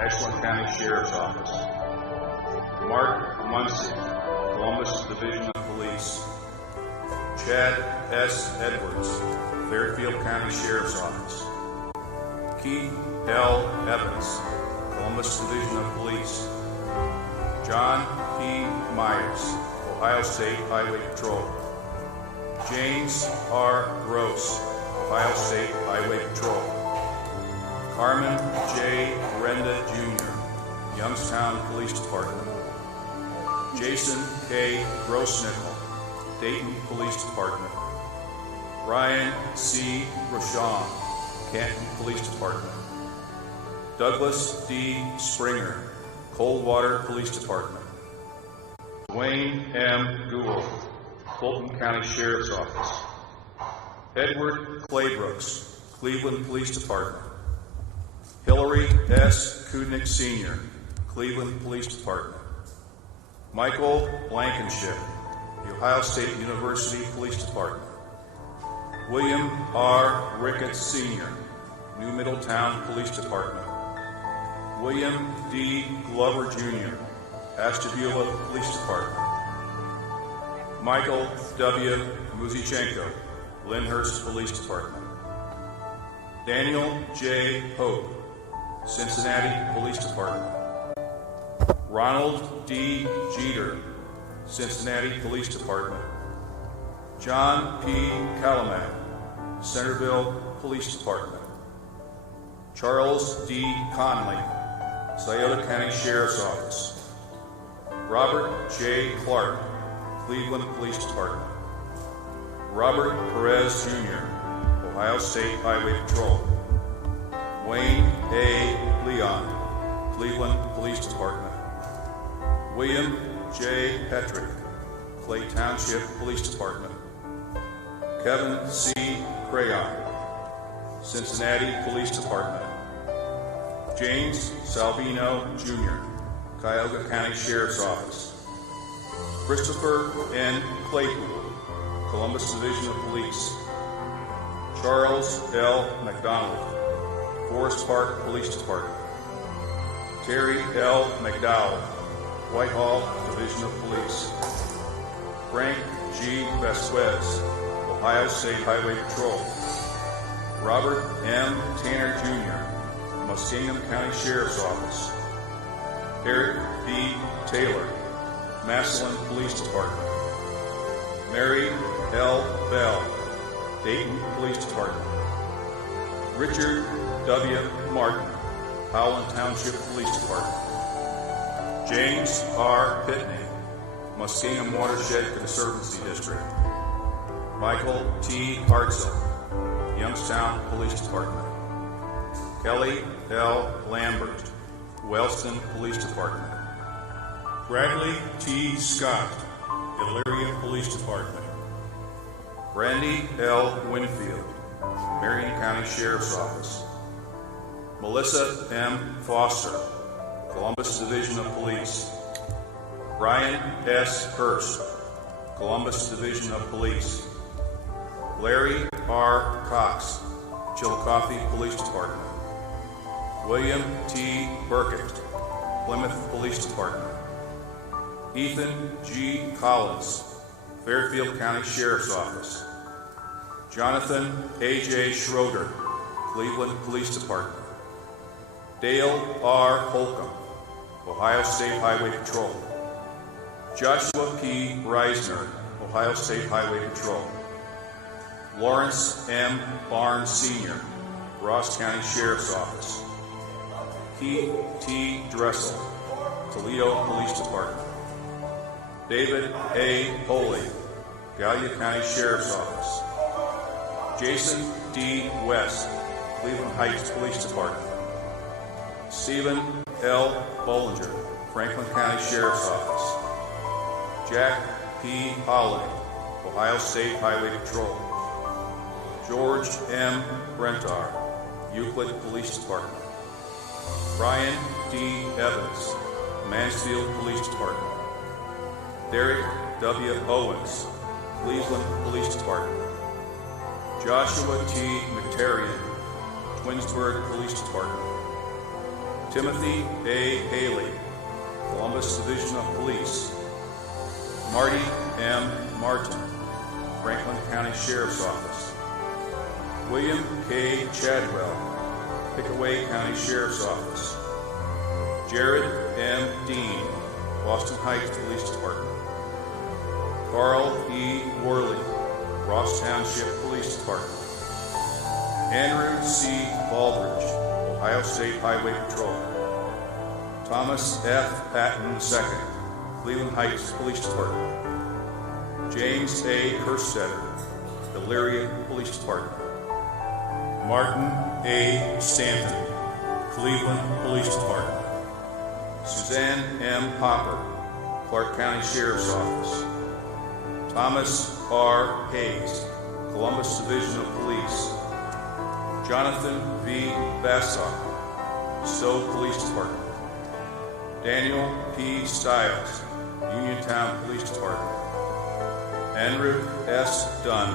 Ashland County Sheriff's Office. Mark Muncie, Columbus Division of Police. Chad S. Edwards, Fairfield County Sheriff's Office. Keith L. Evans, Columbus Division of Police. John P. Myers, Ohio State Highway Patrol. James R. Gross, Ohio State Highway Patrol. Carmen J. Renda Jr., Youngstown Police Department. Jason K. Grossnickel, Dayton Police Department. Ryan C. Rochon, Canton Police Department. Douglas D. Springer, Coldwater Police Department. Wayne M. Gould, Fulton County Sheriff's Office. Edward Claybrooks, Cleveland Police Department. Hillary S. Kudnick Sr., Cleveland Police Department. Michael Blankenship, the Ohio State University Police Department. William R. Ricketts Sr., New Middletown Police Department. William D. Glover Jr., Ashtabula Police Department. Michael W. Muzichenko, Lyndhurst Police Department. Daniel J. Hope, Cincinnati Police Department. Ronald D. Jeter, Cincinnati Police Department. John P. Calamat, Centerville Police Department. Charles D. Conley, Scioto County Sheriff's Office. Robert J. Clark, Cleveland Police Department. Robert Perez Jr., Ohio State Highway Patrol. Wayne A. Leon, Cleveland Police Department. William J. Petrick, Clay Township Police Department. Kevin C. Crayon, Cincinnati Police Department. James Salvino Jr., Cuyahoga County Sheriff's Office. Christopher N. Claypool, Columbus Division of Police. Charles L. McDonald, Forest Park Police Department. Terry L. McDowell, Whitehall Division of Police. Frank G. Vasquez, Ohio State Highway Patrol. Robert M. Tanner Jr., Muskingum County Sheriff's Office. Eric B. Taylor, Massillon Police Department. Mary L. Bell, Dayton Police Department. Richard W. Martin, Howland Township Police Department. James R. Pitney, Muskingum Watershed Conservancy District. Michael T. Hartzell, Youngstown Police Department. Kelly L. Lambert, Wellston Police Department. Bradley T. Scott, Elyria Police Department. Brandy L. Winfield, Marion County Sheriff's Office. Melissa M. Foster, Columbus Division of Police. Brian S. Hurst, Columbus Division of Police. Larry R. Cox, Chillicothe Police Department. William T. Burkett, Plymouth Police Department. Ethan G. Collins, Fairfield County Sheriff's Office. Jonathan A.J. Schroeder, Cleveland Police Department. Dale R. Holcomb, Ohio State Highway Patrol. Joshua P. Reisner, Ohio State Highway Patrol. Lawrence M. Barnes Sr., Ross County Sheriff's Office. Keith T. Dressel, Toledo Police Department. David A. Poley, Gallia County Sheriff's Office. Jason D. West, Cleveland Heights Police Department. Stephen L. Bollinger, Franklin County Sheriff's Office. Jack P. Holliday, Ohio State Highway Patrol. George M. Brentar, Euclid Police Department. Brian D. Evans, Mansfield Police Department. Derek W. Owens, Cleveland Police Department. Joshua T. McTarian, Twinsburg Police Department. Timothy A. Haley, Columbus Division of Police. Marty M. Martin, Franklin County Sheriff's Office. William K. Chadwell, Pickaway County Sheriff's Office. Jared M. Dean, Boston Heights Police Department. Carl E. Worley, Ross Township Police Department. Andrew C. Baldridge, Ohio State Highway Patrol. Thomas F. Patton II, Cleveland Heights Police Department. James A. Kerstetter, Elyria Police Department. Martin A. Stanton, Cleveland Police Department. Suzanne M. Hopper, Clark County Sheriff's Office. Thomas R. Hayes, Columbus Division of Police. Jonathan V. Bassock, Stowe Police Department. Daniel P. Stiles, Uniontown Police Department. Andrew S. Dunn,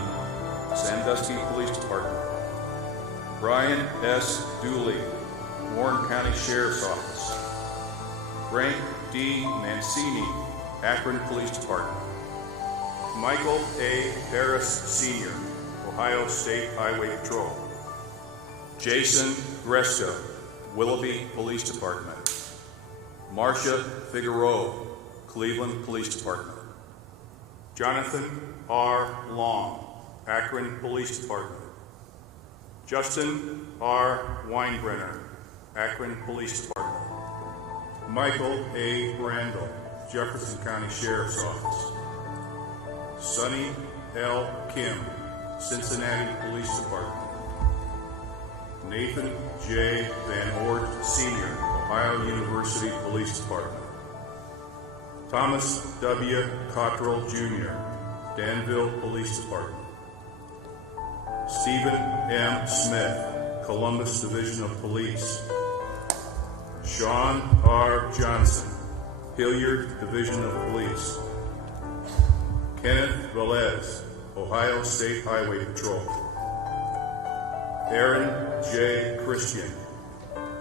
Sandusky Police Department. Brian S. Dooley, Warren County Sheriff's Office. Frank D. Mancini, Akron Police Department. Michael A. Harris Sr., Ohio State Highway Patrol. Jason Gresto, Willoughby Police Department. Marcia Figueroa, Cleveland Police Department. Jonathan R. Long, Akron Police Department. Justin R. Weinbrenner, Akron Police Department. Michael A. Brandel, Jefferson County Sheriff's Office. Sonny L. Kim, Cincinnati Police Department. Nathan J. Van Ort, Sr., Ohio University Police Department. Thomas W. Cottrell, Jr., Danville Police Department. Stephen M. Smith, Columbus Division of Police. Sean R. Johnson, Hilliard Division of Police. Kenneth Velez, Ohio State Highway Patrol. Aaron J. Christian,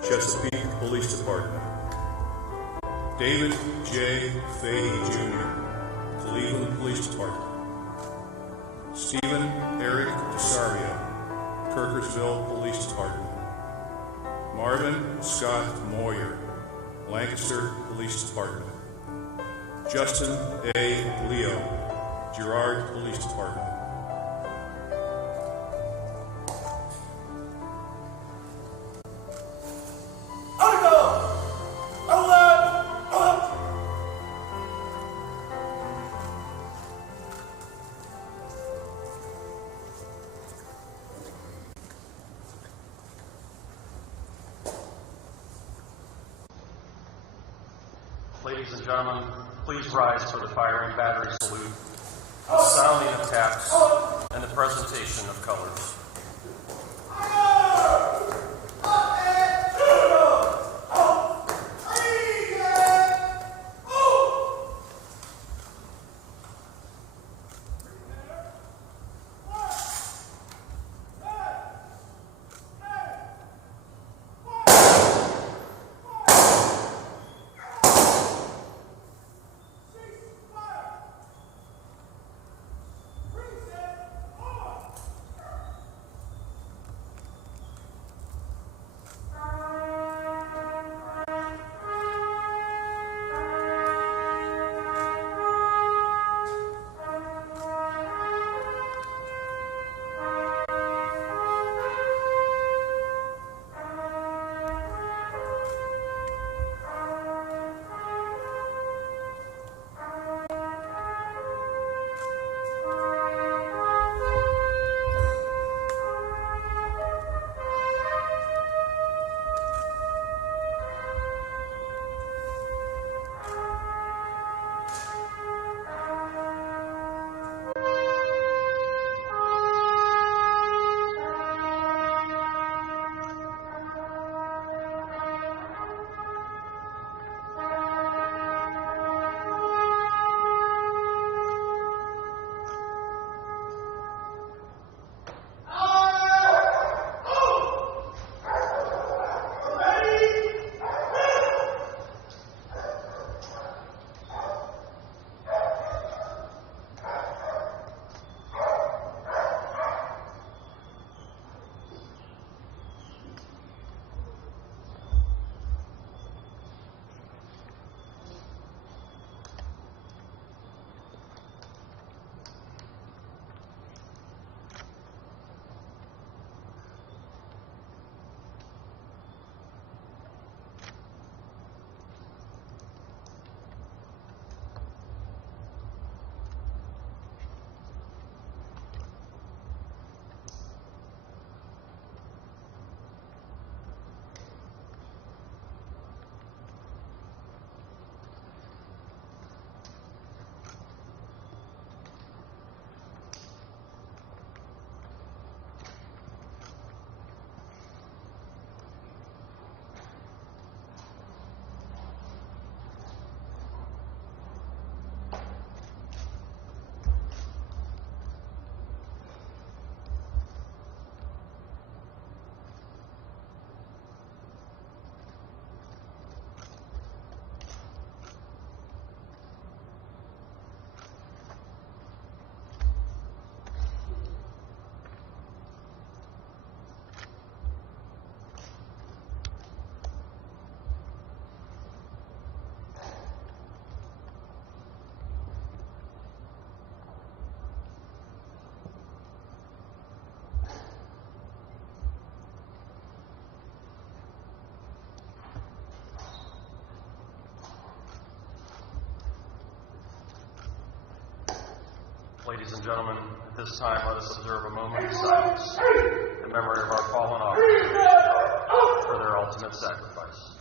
Chesapeake Police Department. David J. Fahey, Jr., Cleveland Police Department. Stephen Eric DeSario, Kirkersville Police Department. Marvin Scott Moyer, Lancaster Police Department. Justin A. Leo, Girard Police Department. Ladies and gentlemen, please rise for the firing battery salute, the sounding of taps, and the presentation of colors. Ladies and gentlemen, This time, let us observe a moment of silence in memory of our fallen officers for their ultimate sacrifice.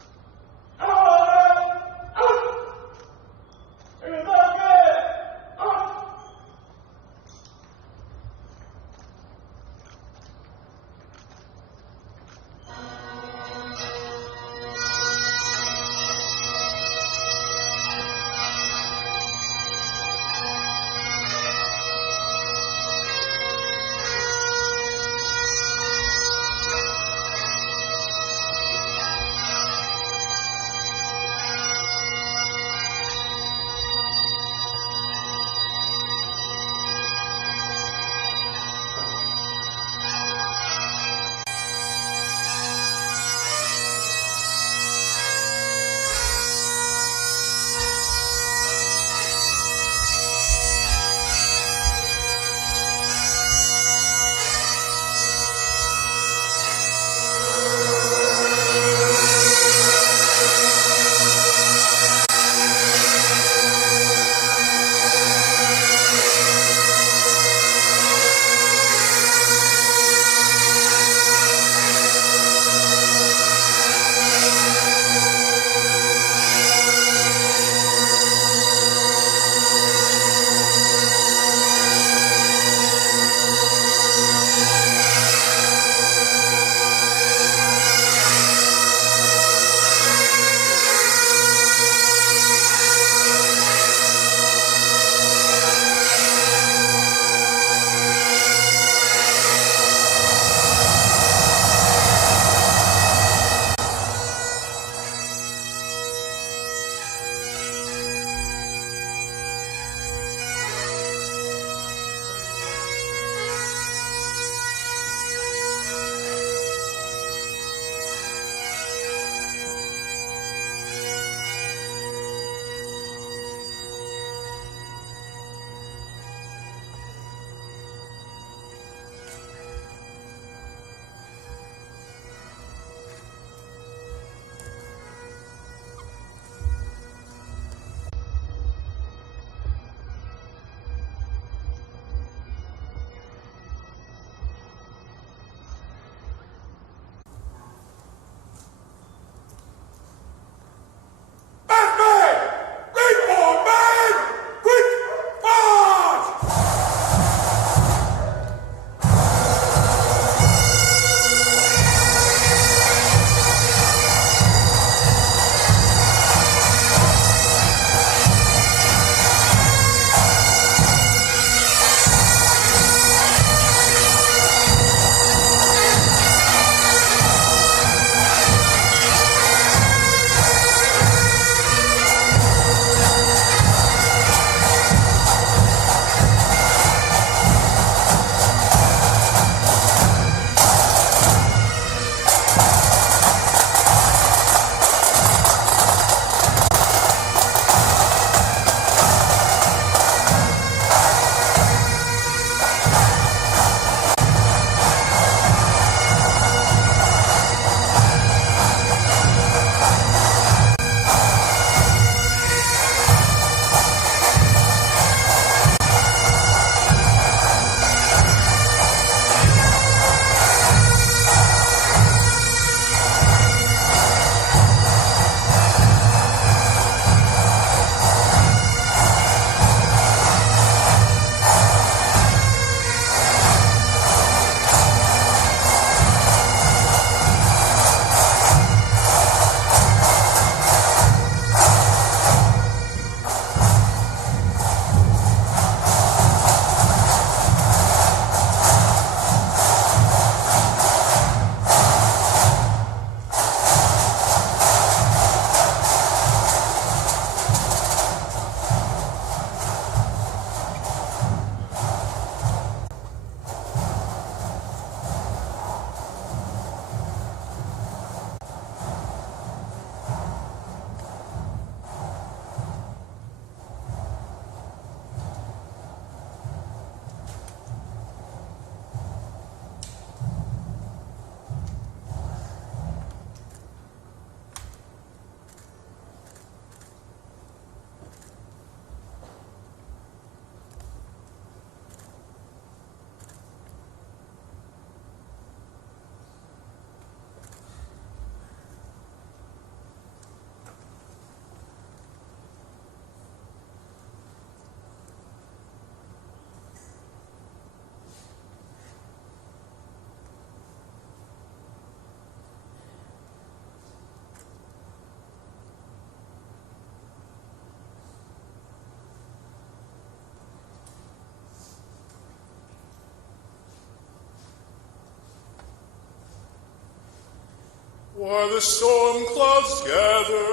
While the storm clouds gather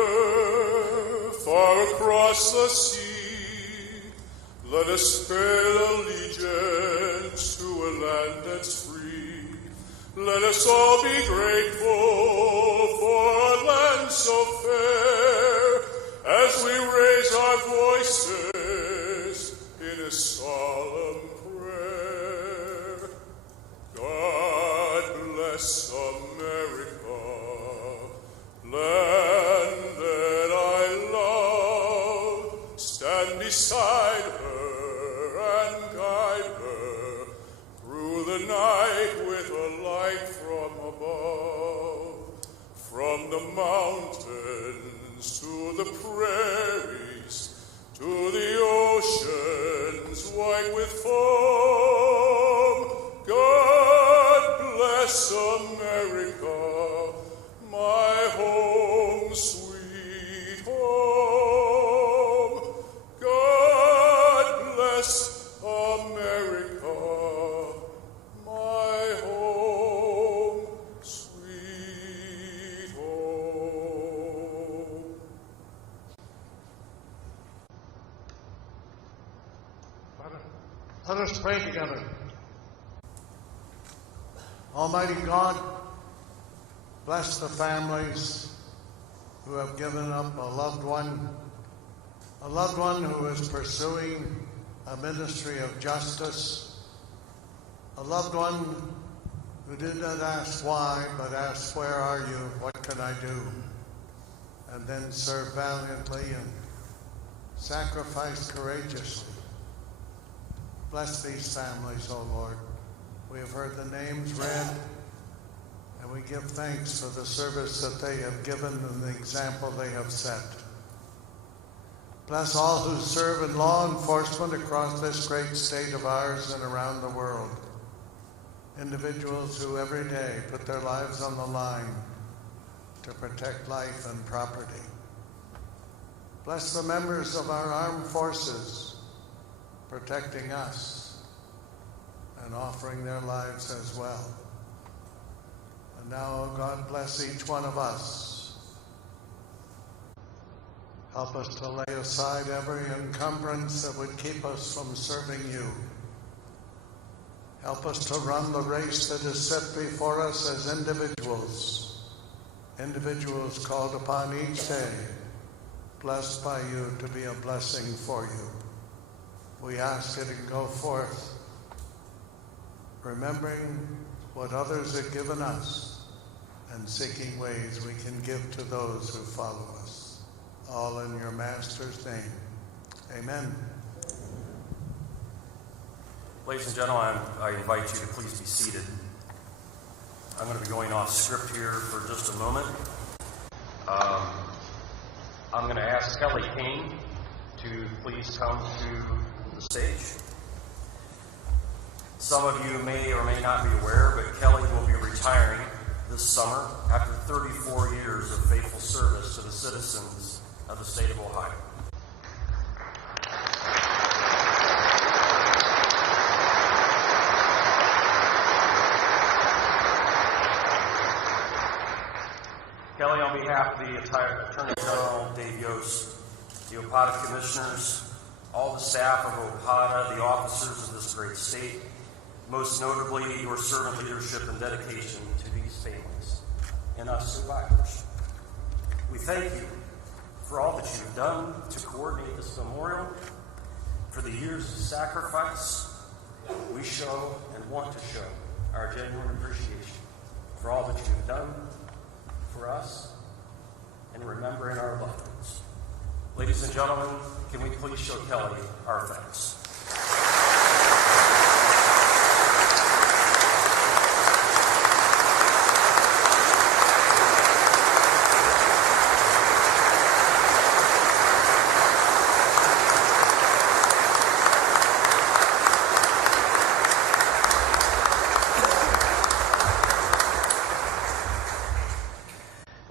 far across the sea, let us pay allegiance to a land that's free. Let us all be grateful for a land so fair, as we raise our voices in a solemn prayer. God bless America, land that I love. Stand beside her and guide her through the night with a light from above. From the mountains to the prairies, to the oceans white with foam. God bless America, my home, sweet home. God bless America, my home, sweet home. Let us pray together. Almighty God, bless the families who have given up a loved one who is pursuing a ministry of justice, a loved one who did not ask why, but asked, where are you? What can I do? And then served valiantly and sacrificed courageously. Bless these families, O Lord. We have heard the names read, and we give thanks for the service that they have given and the example they have set. Bless all who serve in law enforcement across this great state of ours and around the world. Individuals who every day put their lives on the line to protect life and property. Bless the members of our armed forces protecting us and offering their lives as well. And now, God, bless each one of us. Help us to lay aside every encumbrance that would keep us from serving you. Help us to run the race that is set before us as individuals called upon each day, blessed by you to be a blessing for you. We ask it and go forth, remembering what others have given us and seeking ways we can give to those who follow us. All in your Master's name. Amen. Ladies and gentlemen, I invite you to please be seated. I'm going to be going off script here for just a moment. I'm going to ask Kelly Kane to please come to the stage. Some of you may or may not be aware, but Kelly will be retiring this summer after 34 years of faithful service to the citizens of the state of Ohio. Kelly, on behalf of the entire Attorney General Dave Yost, the OPATA commissioners, all the staff of OPATA, the officers of this great state, most notably your servant leadership and dedication to these families and us survivors. We thank you for all that you've done to coordinate this memorial, for the years of sacrifice. We show and want to show our genuine appreciation for all that you've done for us and remembering our loved ones. Ladies and gentlemen, can we please show Kelly our thanks?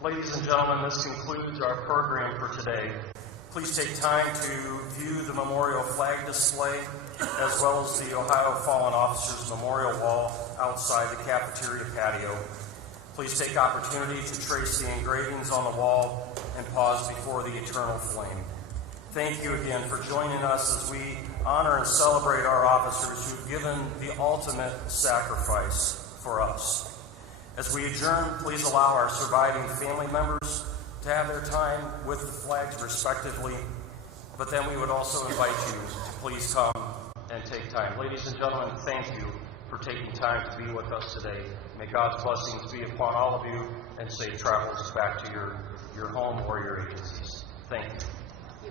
Ladies and gentlemen, this concludes our program for today. Please take time to view the memorial flag display as well as the Ohio Fallen Officers Memorial Wall outside the cafeteria patio. Please take opportunity to trace the engravings on the wall and pause before the eternal flame. Thank you again for joining us as we honor and celebrate our officers who've given the ultimate sacrifice for us. As we adjourn, please allow our surviving family members to have their time with the flags respectively, but then we would also invite you to please come and take time. Ladies and gentlemen, thank you for taking time to be with us today. May God's blessings be upon all of you and safe travels back to your home or your agencies. Thank you.